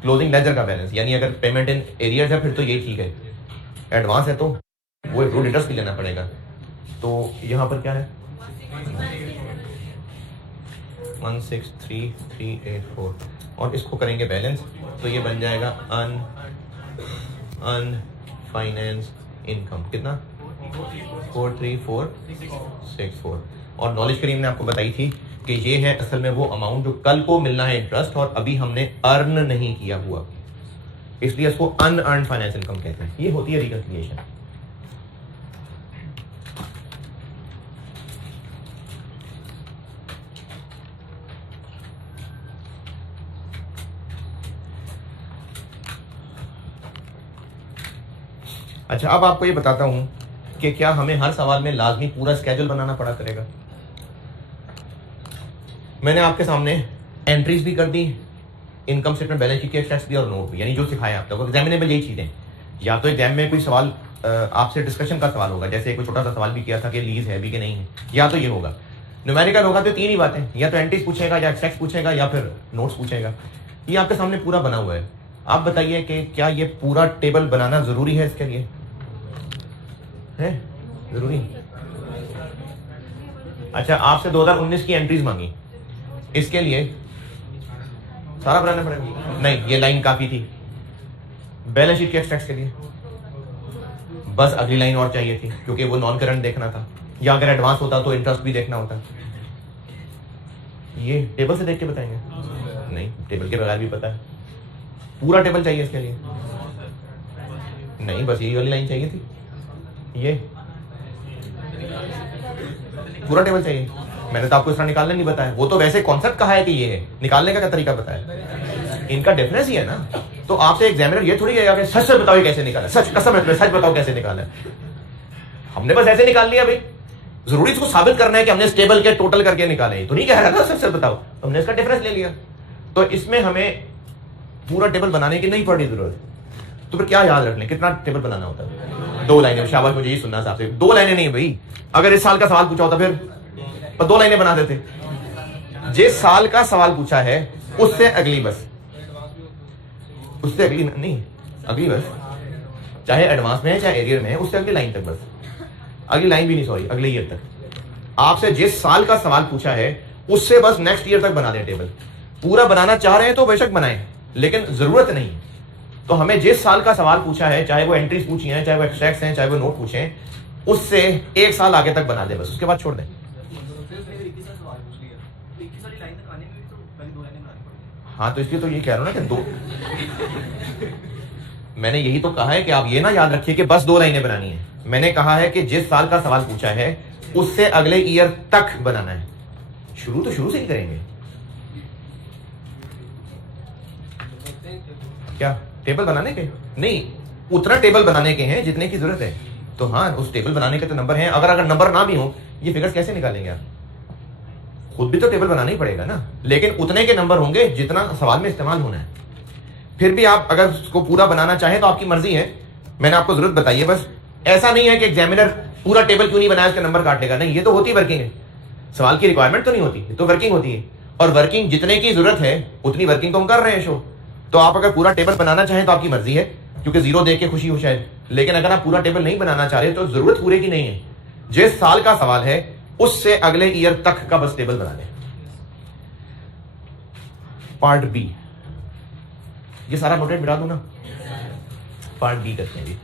क्लोजिंग लेजर का बैलेंस यानी अगर पेमेंट इन एरियर्स है फिर तो ये ठीक है, एडवांस है तो वो एक्रूड इंटरेस्ट भी लेना पड़ेगा। तो यहां पर क्या है? 163384, और इसको करेंगे बैलेंस, तो ये बन जाएगा अनफाइनेंस इनकम। कितना? 43464। और नॉलेज करीम ने आपको बताई थी कि ये है असल में वो अमाउंट जो कल को मिलना है इंटरेस्ट और अभी हमने अर्न नहीं किया हुआ, इसलिए इसको अनअर्न फाइनेंस इनकम कहते हैं। ये होती है रिकंसिलिएशन। अच्छा, अब आपको ये बताता हूं कि क्या हमें हर सवाल में लाजमी पूरा स्केड्यूल बनाना पड़ा करेगा। मैंने आपके सामने एंट्रीज भी कर दी, इनकम स्टेटमेंट, बैलेंस शीट के एक्सट्रैक्ट्स भी और नोट भी, यानी जो सिखाया आप लोगों को एग्जामिनेबल यही चीजें। या तो एग्जाम में कोई सवाल आपसे डिस्कशन का सवाल होगा, जैसे कोई छोटा सा सवाल भी किया था कि लीज है भी कि नहीं है, या तो ये होगा। न्यूमेरिकल होगा तो तीन ही बातें, या तो एंट्रीज पूछेगा, या एक्सट्रैक्ट पूछेगा, या फिर नोट्स पूछेगा। ये आपके सामने पूरा बना हुआ है। आप बताइए कि क्या ये पूरा टेबल बनाना जरूरी है इसके लिए? है जरूरी? अच्छा, आपसे 2019 की एंट्रीज मांगी, इसके लिए सारा बनाना पड़ेगा? नहीं, ये लाइन काफी थी। बैलेंस शीट के एक्सट्रैक्ट्स के लिए बस अगली लाइन और चाहिए थी, क्योंकि वो नॉन करंट देखना था, या अगर एडवांस होता तो इंटरेस्ट भी देखना होता। ये टेबल से देख के बताएंगे? नहीं, टेबल के बगैर भी पता है। पूरा टेबल चाहिए इसके लिए? नहीं, बस यही वाली लाइन चाहिए थी। ये पूरा टेबल चाहिए? मैंने तो आपको इस तरह निकालने नहीं बताया, वो तो वैसे कॉन्सेप्ट कहा है कि ये है, निकालने का क्या तरीका बताया? इनका डिफरेंस ही है ना। तो आपसे एग्जामिनर ये थोड़ी कहेगा कि सच सच बताओ कैसे निकाला, सच कसम है सच बताओ कैसे निकाला। हमने बस ऐसे निकाल लिया भाई, जरूरी इसको साबित करना है कि हमने टेबल के टोटल करके निकाले, तो नहीं कह रहा था सच सच बताओ, हमने इसका डिफरेंस ले लिया। तो इसमें हमें पूरा टेबल बनाने की नहीं पड़ी जरूरत। तो फिर क्या याद रख लें, कितना टेबल बनाना होता है? 2 लाइनें। शाबाश, मुझे ये सुनना था आपसे, 2 लाइनें नहीं भाई। अगर इस साल का सवाल पूछा होता फिर 2 लाइनें बना देते। जिस साल का सवाल पूछा है उससे अगली बस, उससे अगली नहीं, अगली बस, चाहे एडवांस में है चाहे एरियर में है, उससे अगली लाइन तक बस, अगली लाइन भी नहीं, सॉरी अगले ईयर तक। आपसे जिस साल का सवाल पूछा है उससे बस नेक्स्ट ईयर तक बना दें टेबल। पूरा बनाना चाह रहे हैं तो बेशक बनाएं, लेकिन जरूरत नहीं। तो हमें जिस साल का सवाल पूछा है, चाहे वो एंट्रीज पूछी हैं, चाहे वो एक्सट्रैक्ट्स हैं, चाहे वो नोट पूछे, उससे 1 साल आगे तक बना दें बस, उसके बाद छोड़ दें। हाँ, तो इसलिए तो ये कह रहा हूं ना कि 2 मैंने यही तो कहा है कि आप ये ना याद रखिए कि बस 2 लाइनें बनानी है। मैंने कहा है कि जिस साल का सवाल पूछा है उससे अगले ईयर तक बनाना है। शुरू तो शुरू से ही करेंगे। क्या टेबल बनाने के? नहीं, उतना टेबल बनाने के हैं जितने की जरूरत है। तो हाँ, उस टेबल बनाने के तो नंबर हैं। अगर नंबर ना भी हो, ये फिगर्स कैसे निकालेंगे आप? खुद भी तो टेबल बनाना ही पड़ेगा ना, लेकिन उतने के नंबर होंगे जितना सवाल में इस्तेमाल होना है। फिर भी आप अगर उसको पूरा बनाना चाहें तो आपकी मर्जी है, मैंने आपको जरूरत बताई है। बस ऐसा नहीं है कि एग्जामिनर पूरा टेबल क्यों नहीं बनाया इसका नंबर काट लेगा, नहीं, ये तो होती वर्किंग है। सवाल की रिक्वायरमेंट तो नहीं होती, तो वर्किंग होती है, और वर्किंग जितने की जरूरत है उतनी वर्किंग तो हम कर रहे हैं शो। तो आप अगर पूरा टेबल बनाना चाहें तो आपकी मर्जी है, क्योंकि 0 देख के खुशी हो शायद, लेकिन अगर आप पूरा टेबल नहीं बनाना चाह रहे तो जरूरत पूरे की नहीं है। जिस साल का सवाल है उससे अगले ईयर तक का बस टेबल बना लें। पार्ट बी, ये सारा नोटेट मिटा दूं ना? पार्ट बी करते हैं जी।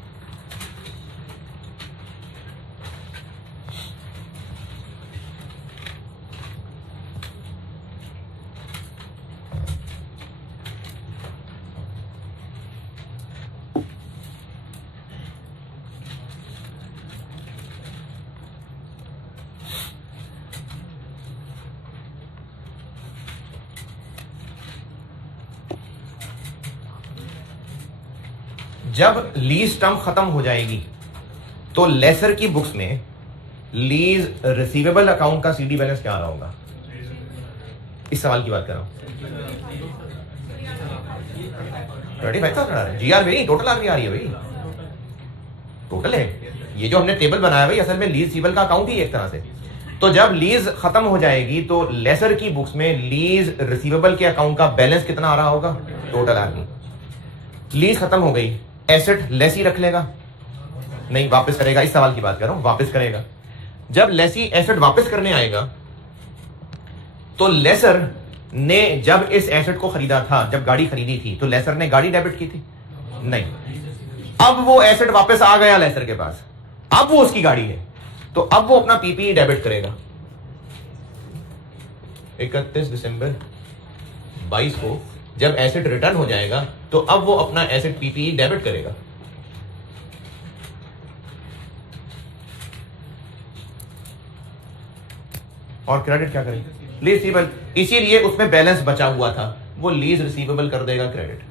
जब लीज टर्म खत्म हो जाएगी तो लेसर की बुक्स में लीज रिसीवेबल अकाउंट का सीडी बैलेंस क्या आ रहा होगा? इस सवाल की बात कर रहा हूं। 35,000 आ रहा है जीआर में, टोटल आरवी आ रही है भाई, टोटल है। ये जो हमने टेबल बनाया भाई असल में लीज रिसीवेबल का अकाउंट ही एक तरह से। तो जब लीज खत्म हो जाएगी तो लेसर की बुक्स में लीज रिसीवेबल के अकाउंट का बैलेंस कितना आ रहा होगा? Total RV. लीज खत्म हो गई, एसेट लेसी रख लेगा? नहीं, वापस करेगा। इस सवाल की बात कर रहा हूं, वापस करेगा। जब लेसी एसेट वापस करने आएगा तो लेसर ने जब इस एसेट को खरीदा था, जब गाड़ी खरीदी थी, तो लेसर ने गाड़ी डेबिट की थी? नहीं। अब वो एसेट वापस आ गया लेसर के पास, अब वो उसकी गाड़ी है, तो अब वो अपना पीपीई डेबिट करेगा। 31 दिसंबर 22 को जब एसेट रिटर्न हो जाएगा तो अब वो अपना एसेट पीपीई डेबिट करेगा। और क्रेडिट क्या करेगा? Lease receivable. इसीलिए उसमें बैलेंस बचा हुआ था, वो लीज रिसीवेबल कर देगा क्रेडिट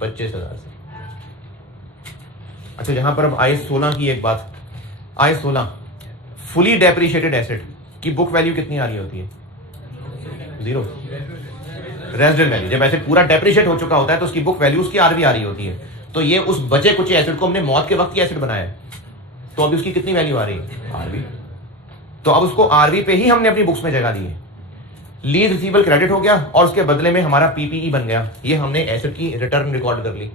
25,000 से। अच्छा, यहां पर अब I-16 की एक बात, I-16 फुली डेप्रिशिएटेड एसेट की बुक वैल्यू कितनी आ रही होती है? 0। रेजिडेंट वैल्यू जब एसेट पूरा डेप्रिशिएट हो चुका होता है तो उसकी बुक वैल्यू उसकी आरवी आ रही होती है। तो ये उस बचे कुछ एसेट को हमने मौत के वक्त की एसेट बनाया है, तो अभी उसकी कितनी वैल्यू आ रही है? आरवी। तो अब उसको आरवी पे ही हमने अपनी बुक्स में जगह दी है। लीज रिसीवेबल क्रेडिट हो गया और उसके बदले में हमारा पीपीई बन गया। ये हमने एसेट की रिटर्न रिकॉर्ड कर ली।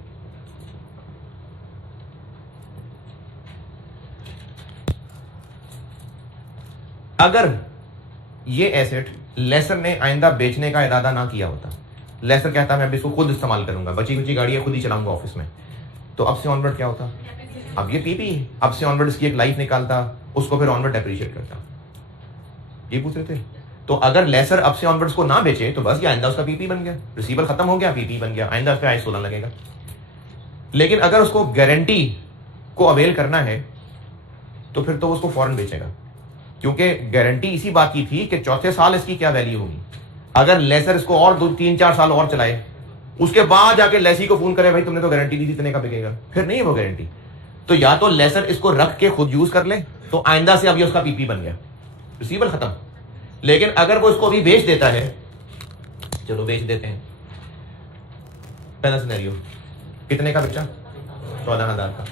अगर ये एसेट लेसर ने आइंदा बेचने का इरादा ना किया होता, लेसर कहता मैं अभी इसको खुद इस्तेमाल करूंगा, बची कुची गाड़ियां खुद ही चलाऊंगा ऑफिस में, तो अब से ऑनवर्ड क्या होता? अब ये पीपी, अब से ऑनवर्ड इसकी एक लाइफ निकालता, उसको फिर ऑनवर्ड डेप्रिशिएट करता। ये पूछ रहे थे। तो अगर लेसर अब से ऑनवर्ड्स को ना बेचे तो बस ये आइंदा उसका पीपी बन गया, रिसीवेबल खत्म हो गया, पीपी बन गया, आइंदा उस पर I-16 लगेगा। लेकिन अगर उसको गारंटी को अवेल करना है तो फिर तो उसको फौरन बेचेगा, क्योंकि गारंटी इसी बात की थी कि चौथे साल इसकी क्या वैल्यू होगी। अगर लेसर इसको और 2-3-4 साल और चलाए, उसके बाद जाके लेसी को फोन करे भाई तुमने तो गारंटी दी थी इतने का बिकेगा, फिर नहीं है वो गारंटी। तो या तो लेसर इसको रख के खुद यूज कर ले, तो आइंदा से अब ये उसका पीपी बन गया, रिसीवेबल खत्म। लेकिन अगर वो इसको अभी बेच देता है, चलो बेच देते हैं, पहला सिनेरियो कितने का बेचा? 14,000 का।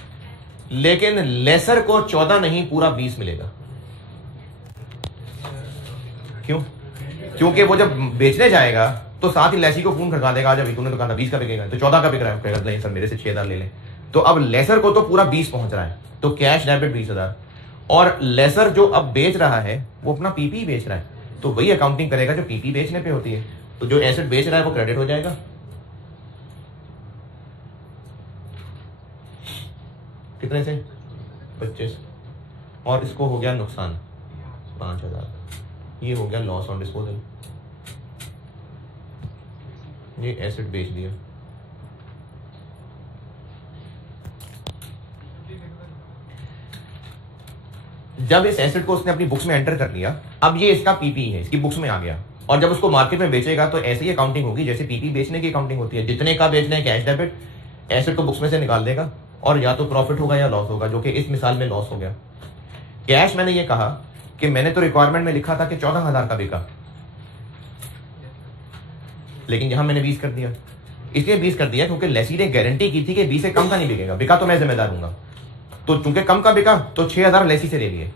लेकिन लेसर को 14 नहीं पूरा 20 मिलेगा। क्यों? क्योंकि वो जब बेचने जाएगा तो साथ ही लेसी को फोन खड़का देगा, आज अभी तूने तो कहा था 20 का बिकेगा, तो 14 का बिक रहा है, कहेगा नहीं सर मेरे से 6,000 ले लें। तो अब लेसर को तो पूरा 20 पहुंच रहा है, तो कैश डेबिट 20,000, और लेसर जो अब बेच रहा है वो अपना पीपी बेच रहा है, तो वही अकाउंटिंग करेगा जो पीपी बेचने पे होती है। तो जो एसेट बेच रहा है वो क्रेडिट हो जाएगा। कितने से? 25, और इसको हो गया नुकसान 5,000, ये हो गया लॉस ऑन डिस्पोजल। ये एसेट बेच दिया, जब इस एसेट को उसने अपनी बुक्स में एंटर कर लिया, अब ये इसका पीपी है, इसकी बुक्स में आ गया, और जब उसको मार्केट में बेचेगा तो ऐसी अकाउंटिंग होगी जैसे पीपी बेचने की अकाउंटिंग होती है। जितने का बेचना है कैश डेबिट, एसेट को बुक्स में से निकाल देगा, और या तो प्रॉफिट होगा या लॉस होगा, जो कि इस मिसाल में लॉस हो गया। कैश मैंने ये कहा कि मैंने तो रिक्वायरमेंट में लिखा था कि 14,000 का बिका, लेकिन यहां मैंने 20 कर दिया। इसलिए 20 कर दिया क्योंकि लेसी ने गारंटी की थी कि 20 से कम का नहीं बिकेगा, बिका तो मैं जिम्मेदार हूंगा। तो चूंकि कम का बिका तो 6,000 लेसी से ले लिए।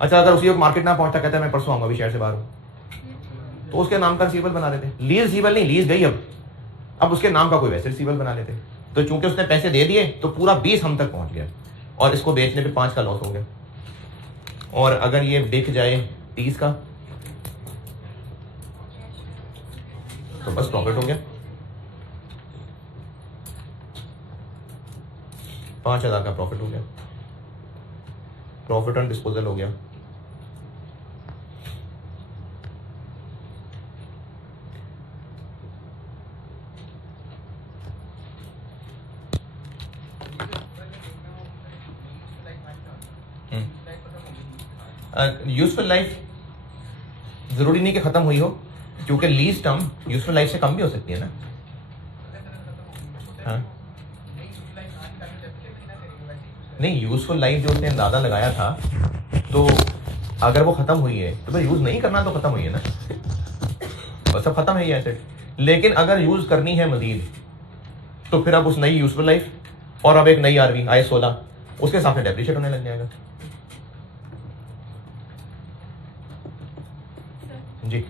अच्छा, अगर उसी वक्त मार्केट ना पहुंचता, कहता है मैं परसों आऊंगा, अभी शहर से बाहर हूं, तो उसके नाम का रिसीवेबल बना लेते। लीज रिसीवेबल नहीं, लीज गई, अब उसके नाम का कोई वैसे रिसीवेबल बना लेते। तो चूंकि उसने पैसे दे दिए तो पूरा 20 हम तक पहुंच गया, और इसको बेचने पे 5 का लॉस हो गया। और अगर ये बिक जाए 30 का तो बस प्रॉफिट हो गया, 5,000 का प्रॉफिट हो गया, प्रॉफिट ऑन डिस्पोजल हो गया। यूजफुल लाइफ जरूरी नहीं कि खत्म हुई हो, क्योंकि लीज टर्म यूजफुल लाइफ से कम भी हो सकती है ना। हाँ, नहीं, यूजफुल लाइफ जो उसने अंदाजा लगाया था, तो अगर वो खत्म हुई है तो यूज नहीं करना तो खत्म हुई है ना, बस सब खत्म है ये एसेट। लेकिन अगर यूज करनी है मजीद, तो फिर अब उस नई यूजफुल लाइफ और अब एक नई आरवी I-16 उसके साथ में डेप्रिशिएट होने लग जाएगा। जी,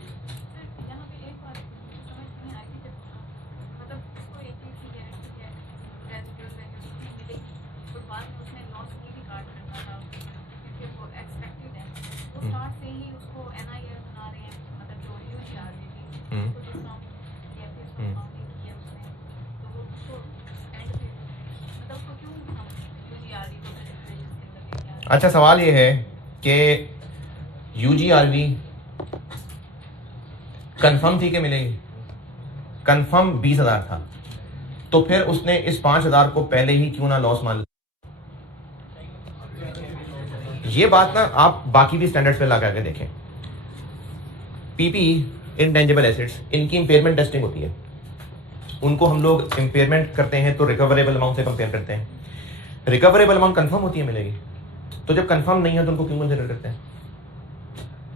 अच्छा, सवाल ये है कि यूजीआरवी कंफर्म थी कि मिलेगी, कंफर्म 20,000 था, तो फिर उसने इस 5,000 को पहले ही क्यों ना लॉस मान लिया। ये बात ना आप बाकी भी स्टैंडर्ड्स पे लगा के देखें। पीपी इनटेंजिबल एसेट्स, इनकी इंपेयरमेंट टेस्टिंग होती है, उनको हम लोग इंपेयरमेंट करते हैं तो रिकवरेबल अमाउंट से कंपेयर करते हैं। रिकवरेबल अमाउंट कंफर्म होती है मिलेगी, तो जब कंफर्म नहीं है तो उनको क्यों कंसिडर करते हैं?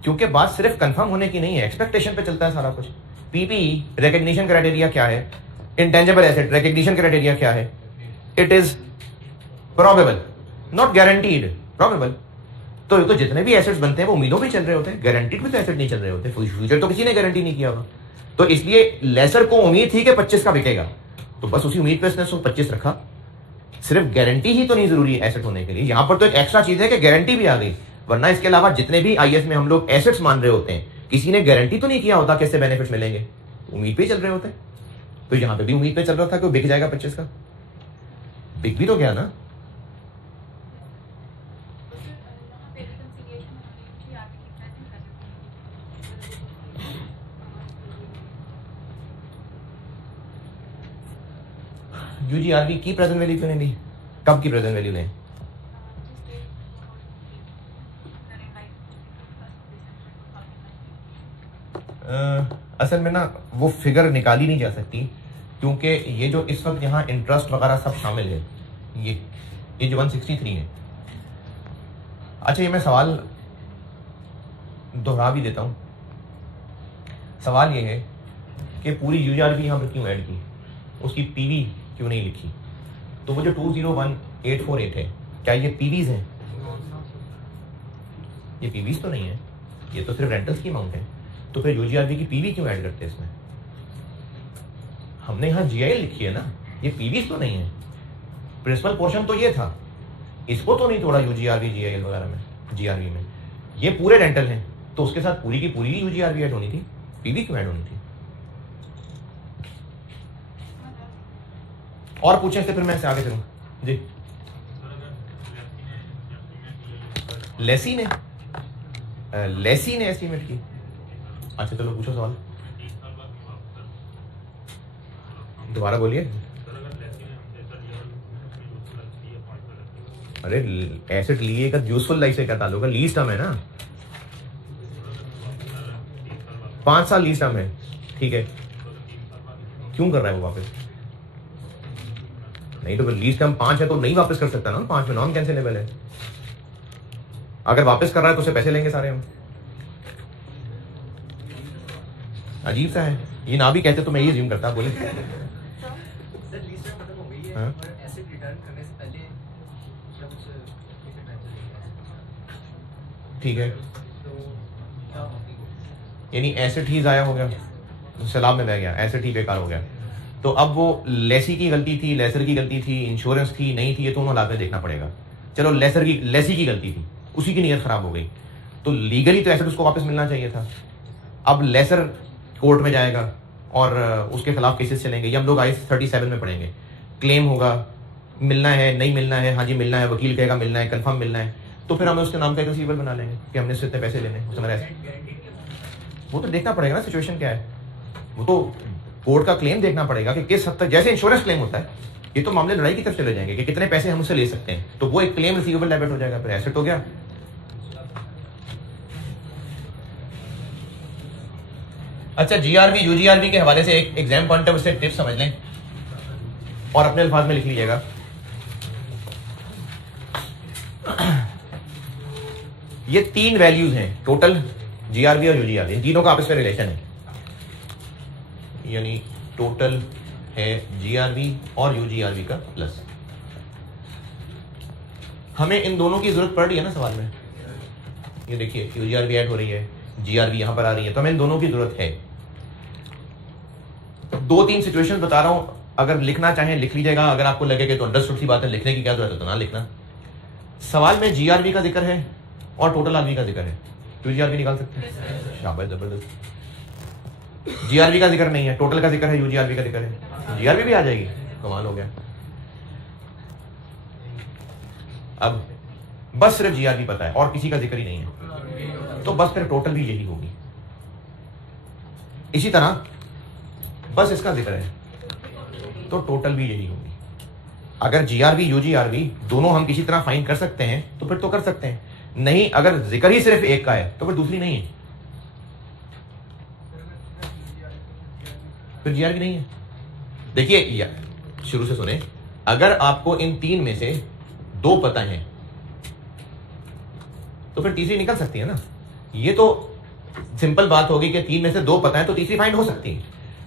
क्योंकि बात सिर्फ कंफर्म होने की नहीं है, एक्सपेक्टेशन पे चलता है सारा कुछ। पीपी रिकग्निशन क्राइटेरिया क्या है, इंटेंजिबल एसेट रिकग्निशन क्राइटेरिया क्या है? It is probable, not guaranteed, probable. तो जितने भी एसेट्स बनते हैं वो उम्मीदों पे चल रहे होते हैं, गारंटीड भी तो एसेट नहीं चल रहे होते, फ्यूचर तो किसी ने गारंटी नहीं किया होगा। तो इसलिए लेसर को उम्मीद थी कि 25 का बिकेगा, तो बस उसी उम्मीद पे उसने 25 रखा। सिर्फ गारंटी ही तो नहीं जरूरी है एसेट होने के लिए, यहां पर तो एक एक्स्ट्रा चीज है कि गारंटी भी आ गई, वरना इसके अलावा जितने भी आईएएस में हम लोग एसेट्स मान रहे होते हैं, किसी ने गारंटी तो नहीं किया होता कि इससे बेनिफिट मिलेंगे, उम्मीद पे चल रहे होते हैं। तो यहां पे भी उम्मीद पे चल रहा था कि वो बिक जाएगा 25 का, बिक भी तो गया ना। यूजीआरबी की प्रेजेंट वैल्यू क्यों नहीं ली? कब की प्रेजेंट वैल्यू लें? असल में ना वो फिगर निकाली नहीं जा सकती, क्योंकि ये जो इस वक्त यहाँ इंटरेस्ट वगैरह सब शामिल है, ये जो 163 है। अच्छा, ये मैं सवाल दोहरा भी देता हूँ। सवाल ये है कि पूरी यूजीआरबी यहाँ पर क्यों ऐड की, उसकी पीवी क्यों नहीं लिखी? तो वो जो 201848 है, क्या ये पीवीज हैं? ये पीवीज तो नहीं है, ये तो सिर्फ रेंटल्स की अमाउंट है। तो फिर यूजीआरबी की पीवी क्यों ऐड करते हैं इसमें? हमने यहाँ जीआईएल लिखी है ना, ये पीवीज तो नहीं है। प्रिंसिपल पोर्शन तो ये था, इसको तो नहीं तोड़ा यूजीआरबी जीआईएल वगैरह में, जीआरबी में। ये पूरे रेंटल हैं, तो उसके साथ पूरी की पूरी यूजीआरबी ऐड होनी थी, पीवी क्यों ऐड होनी थी? और पूछें से फिर मैं इससे आगे चलूँ जी। लेसी ने एस्टीमेट की। अच्छा चलो पूछो सवाल, दोबारा बोलिए। अरे एसेट लिए का यूजफुल लाइफ से क्या ताल्लुक है? लीज टर्म है ना, 5 साल लीज टर्म है, ठीक है। क्यों कर रहा है वो वापस? नहीं तो लीज टर्म 5 है तो नहीं वापस कर सकता ना, 5 में नॉन कैंसिलेबल है। अगर वापस कर रहा है तो उसे पैसे लेंगे सारे हम। अजीब सा है, ये ना भी कहते तो मैं ये ज्यूम करता। बोले ठीक है, यानी एसेट ही जाया हो गया, सैलाब में बह गया, एसेट ही बेकार हो गया। तो अब वो लेसी की गलती थी, लेसर की गलती थी, इंश्योरेंस थी, नहीं थी, ये दोनों हालात में देखना पड़ेगा। चलो लेसी की गलती थी, उसी की नीयत खराब हो गई, तो लीगली तो एसेट उसको वापस मिलना चाहिए था। अब लेसर कोर्ट में जाएगा और उसके खिलाफ केसेस चलेंगे, ये हम लोग IAS 37 में पढ़ेंगे। क्लेम होगा, मिलना है नहीं मिलना है, हाँ जी मिलना है, वकील कहेगा मिलना है, कंफर्म मिलना है, तो फिर हमें उसके नाम का एक रिसीवर बना लेंगे कि हमने उससे इतने पैसे लेने हैं। वो तो देखना पड़ेगा ना सिचुएशन क्या है, वो तो कोर्ट का क्लेम देखना पड़ेगा कि किस हद तक, जैसे इंश्योरेंस क्लेम होता है, ये तो मामले लड़ाई की तरफ चले जाएंगे कि कितने पैसे हम उससे ले सकते हैं, तो वो एक क्लेम रिसीवेबल डेबिट हो जाएगा, फिर एसेट हो गया। अच्छा, जीआरबी यूजीआरबी के हवाले से एक एग्जाम पॉइंट ऑफ से टिप समझ लें और अपने अल्फाज में लिख लीजिएगा। ये 3 वैल्यूज हैं टोटल, जीआरबी और यूजीआरबी, इन तीनों का आपस में रिलेशन है, यानी टोटल है जीआरबी और यूजीआरबी का प्लस। हमें इन दोनों की जरूरत पड़ रही है ना सवाल में, ये देखिए यूजीआरबी ऐड हो रही है, जीआरबी यहां पर आ रही है, तो हमें इन दोनों की जरूरत है। 2-3 सिचुएशन बता रहा हूं, अगर लिखना चाहें लिख लीजिएगा, अगर आपको लगे कि तो अंडरस्टूड सी बात है, लिखने की क्या जरूरत है तो ना लिखना। सवाल में जीआरबी का जिक्र है और टोटल आरबी का जिक्र है, यूजीआरबी निकाल सकते हैं, शाबाश जबरदस्त। जीआरबी का जिक्र नहीं है, टोटल का जिक्र है, यूजीआरबी का जिक्र है, जीआरबी भी आ जाएगी, कमाल हो गया। अब बस सिर्फ जीआरबी पता है और किसी का जिक्र ही नहीं है, तो बस फिर टोटल भी यही होगी। इसी तरह बस इसका जिक्र है तो टोटल भी यही होगी। अगर जीआरवी यूजीआरवी दोनों हम किसी तरह फाइंड कर सकते हैं तो फिर तो कर सकते हैं, नहीं अगर जिक्र ही सिर्फ एक का है तो फिर दूसरी नहीं है, फिर जीआरवी नहीं है। देखिए शुरू से सुने, अगर आपको इन तीन में से दो पता है तो फिर तीसरी निकल सकती है ना। ये तो सिंपल बात होगी कि तीन में से दो पता है तो तीसरी फाइंड हो सकती है।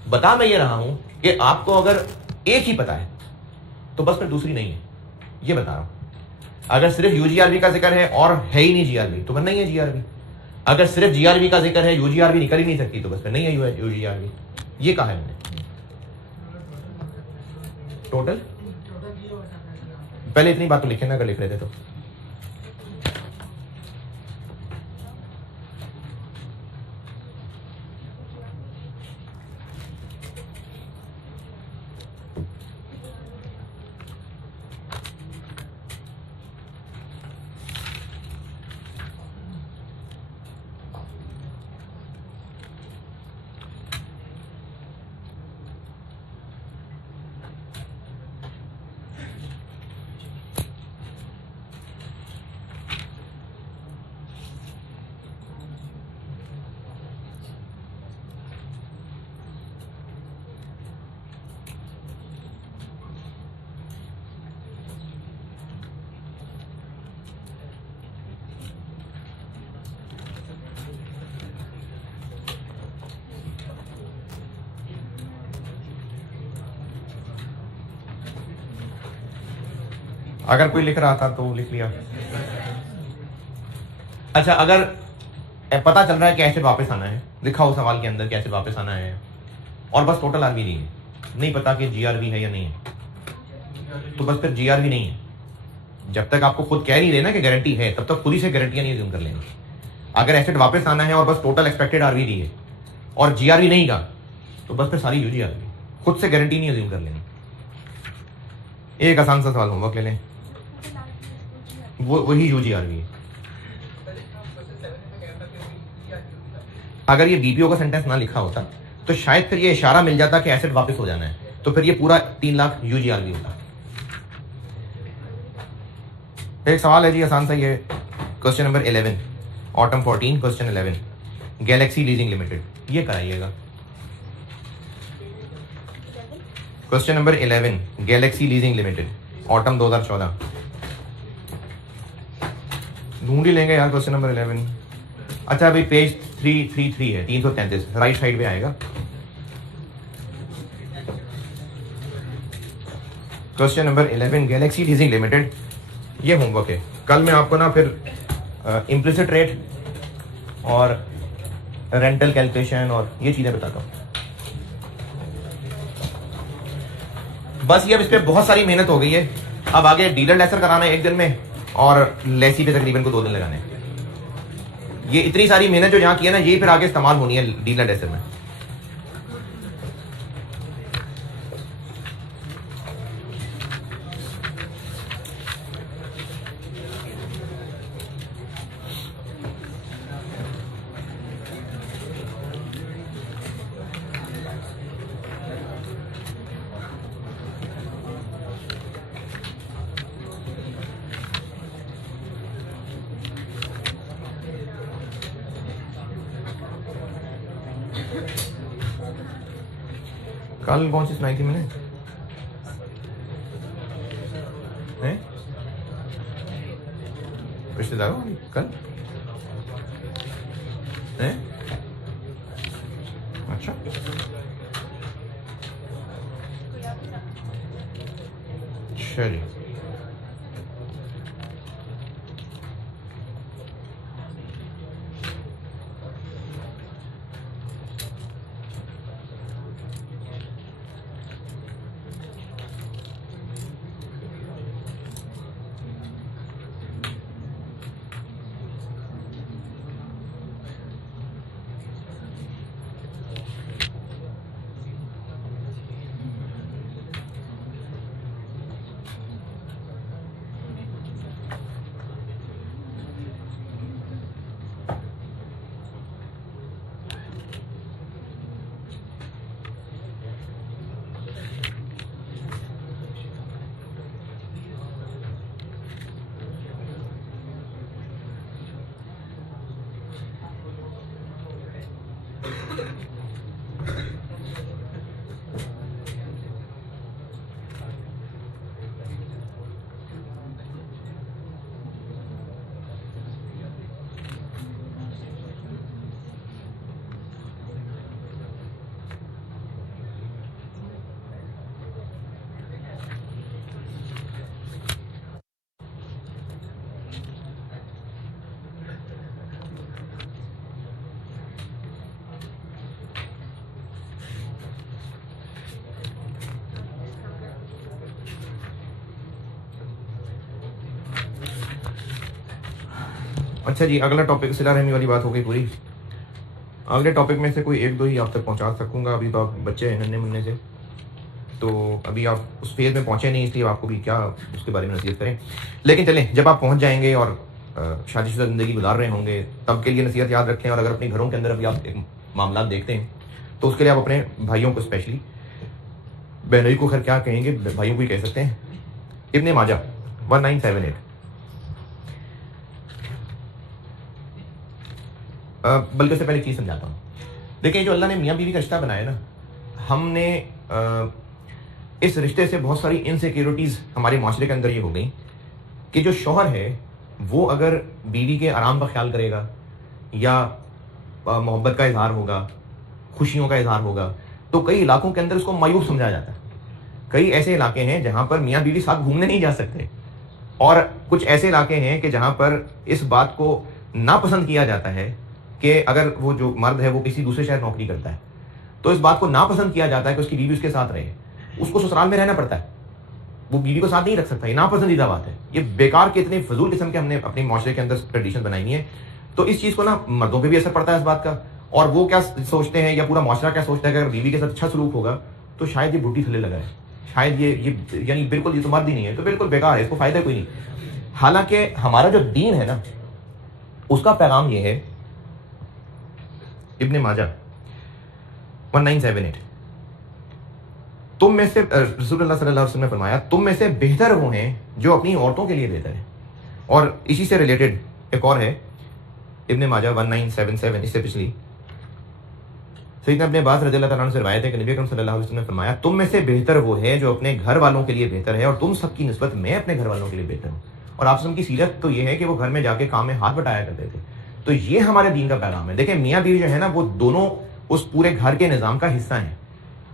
बता मैं ये रहा हूं कि आपको अगर एक ही पता है तो बस फिर दूसरी नहीं है, ये बता रहा हूं। अगर सिर्फ यूजीआरवी का जिक्र है और है ही नहीं जीआरवी तो फिर नहीं है जीआरवी। अगर सिर्फ जीआरवी का जिक्र है, यूजीआरवी निकल ही नहीं सकती तो बस फिर नहीं है यूजीआरवी। ये कहा है मैंने। टोटल पहले इतनी बात तो लिखे ना, अगर लिख रहे थे तो। अगर कोई लिख रहा था तो लिख लिया। अच्छा, अगर पता चल रहा है कि एसिड वापस आना है, लिखा हो सवाल के अंदर कि एसिड वापस आना है और बस टोटल आरवी नहीं है, नहीं पता कि जीआरवी है या नहीं है, तो बस फिर जीआरवी नहीं है। जब तक आपको खुद कह नहीं रहे ना कि गारंटी है, तब तक खुद ही से गारंटियां नहीं अज्यूम कर लेंगे। अगर एसिड वापस आना है और बस टोटल एक्सपेक्टेड आरवी दी है और जीआरवी नहीं का, तो बस फिर सारी यूजीआरवी, खुद से गारंटी नहीं अज्यूम कर लेंगे। एक आसान सा सवाल होमवर्क ले लें, वही यूजीआरवी है। अगर ये बीपीओ का सेंटेंस ना लिखा होता तो शायद फिर ये इशारा मिल जाता कि एसिड वापस हो जाना है, तो फिर ये पूरा 3 लाख यूजीआरवी होता। एक सवाल है जी आसान सा, ये question number 11 autumn 14 question 11 Galaxy leasing limited, ये कराइएगा। Question number 11 Galaxy leasing Limited autumn 2014, ढूंढ ही लेंगे यार क्वेश्चन नंबर 11। अच्छा भाई पेज 333 है, 333 राइट साइड पे आएगा। Question number 11 Galaxy leasing limited, ये होमवर्क है। कल मैं आपको ना फिर इम्प्लिसिट रेट और रेंटल कैलकुलेशन और ये चीजें बताता हूँ। बस ये अब इस पर बहुत सारी मेहनत हो गई है। अब आगे डीलर लेसर कराना है 1 दिन में और लेसी पे तकरीबन को 2 दिन लगाने हैं। ये इतनी सारी मेहनत जो यहाँ की है ना, ये फिर आगे इस्तेमाल होनी है डीलर लेसर में। कल कौन सी सुनाई थी मैंने? रिश्तेदारों वाली कल हैं? अच्छा चलिए, अच्छा जी, अगला टॉपिक सिला रहमी वाली बात हो गई पूरी। अगले टॉपिक में से कोई एक दो ही आप तक पहुंचा सकूंगा, अभी तो आप बच्चे हैं नन्हे मुन्ने से, तो अभी आप उस फेज में पहुंचे नहीं, इसलिए आपको भी क्या उसके बारे में नसीहत करें। लेकिन चलें, जब आप पहुंच जाएंगे और शादीशुदा ज़िंदगी गुजार रहे होंगे, तब के लिए नसीहत याद रखें। और अगर अपने घरों के अंदर अभी आप एक मामला देखते हैं तो उसके लिए आप अपने भाइयों को, स्पेशली बहनोई को खैर क्या कहेंगे, भाइयों को ही कह सकते हैं। इब्ने माजा 1978। बल्कि उससे पहले एक चीज़ समझाता हूँ। देखिए, जो अल्लाह ने मियाँ बीवी का रिश्ता बनाया ना, हमने इस रिश्ते से बहुत सारी इनसिक्योरिटीज़ हमारे माशरे के अंदर ये हो गई कि जो शौहर है वो अगर बीवी के आराम का ख्याल करेगा या मोहब्बत का इजहार होगा, खुशियों का इजहार होगा, तो कई इलाकों के अंदर उसको मायूब समझा जाता है। कई ऐसे इलाके हैं जहाँ पर मियाँ बीवी साथ घूमने नहीं जा सकते, और कुछ ऐसे इलाके हैं कि जहाँ पर इस बात को नापसंद किया जाता है कि अगर वो जो मर्द है वो किसी दूसरे शहर नौकरी करता है, तो इस बात को नापसंद किया जाता है कि उसकी बीवी उसके साथ रहे, उसको ससुराल में रहना पड़ता है, वो बीवी को साथ नहीं रख सकता। ये नापसंदीदा बात है। ये बेकार के इतने फजूल किस्म के हमने अपने माशरे के अंदर ट्रेडिशन बनाई है। तो इस चीज़ को ना मर्दों पे भी असर पड़ता है इस बात का, और वो क्या सोचते हैं या पूरा माशरा क्या सोचता है कि अगर बीवी के साथ अच्छा सलूक होगा तो शायद ये बुढ़ी थल्ले लगा है, शायद ये यानी बिल्कुल ये तो मर्द ही नहीं है, तो बिल्कुल बेकार है, इसको फायदा कोई नहीं। हालांकि हमारा जो दीन है ना, उसका पैगाम ये है, इब्ने माजा 1978, तुम में से रसूलुल्लाह सल्लल्लाहु अलैहि वसल्लम ने फरमाया, तुम में से बेहतर वो हैं जो अपनी औरतों के लिए बेहतर है। और इसी से रिलेटेड एक और है, इब्ने माजा 1977, इससे पिछली, सैयदना इब्ने अब्बास रज़ियल्लाहु ताला अन्हु से रिवायत है कि नबी अकरम सल्लल्लाहु अलैहि वसल्लम ने फरमाया, तुम में से बेहतर वो है जो अपने घर वालों के लिए बेहतर है, और तुम सबकी निस्बत मैं अपने घर वालों के लिए बेहतर हूँ। और आप सबकी सीरत तो ये है कि वो घर में जाके काम में हाथ बटाया करते थे। तो ये हमारे दीन का पैगाम है। देखिए, मियाँ बीवी जो है ना, वो दोनों उस पूरे घर के निज़ाम का हिस्सा हैं।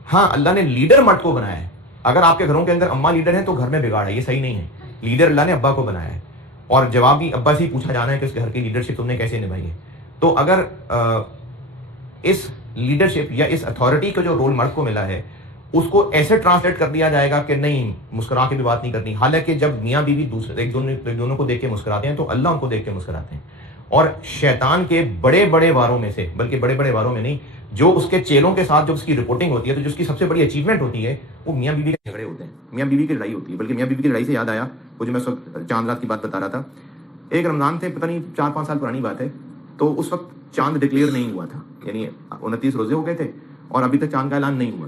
हाँ, अल्लाह ने लीडर मर्द को बनाया है। अगर आपके घरों के अंदर अम्मा लीडर है तो घर में बिगाड़ है, ये सही नहीं है। लीडर अल्लाह ने अब्बा को बनाया है, और जवाब भी अब्बा से ही पूछा जाना है कि उस घर की लीडरशिप तुमने कैसे निभाई है। तो अगर इस लीडरशिप या इस अथॉरिटी का जो रोल मर्द को मिला है, उसको ऐसे ट्रांसलेट कर दिया जाएगा कि नहीं, मुस्कुरा के भी बात नहीं करनी। हालांकि जब मियाँ बीवी दूसरे एक दोनों को देख के मुस्कुराते हैं तो अल्लाह उनको देख के मुस्कुराते हैं। और शैतान के बड़े बड़े वारों में से, बल्कि बड़े बड़े वारों में नहीं, जो उसके चेलों के साथ जब उसकी रिपोर्टिंग होती है तो जो उसकी सबसे बड़ी अचीवमेंट होती है वो मियाँ बीवी के झगड़े होते हैं, मियाँ बीवी की लड़ाई होती है। बल्कि मियाँ बीवी की लड़ाई से याद आया, वो जो मैं उस वक्त चांद रात की बात बता रहा था, एक रमजान थे, पता नहीं 4-5 साल पुरानी बात है, तो उस वक्त चांद डिक्लेयर नहीं हुआ था, यानी 29 रोजे हो गए थे और अभी तक चांद का ऐलान नहीं हुआ था।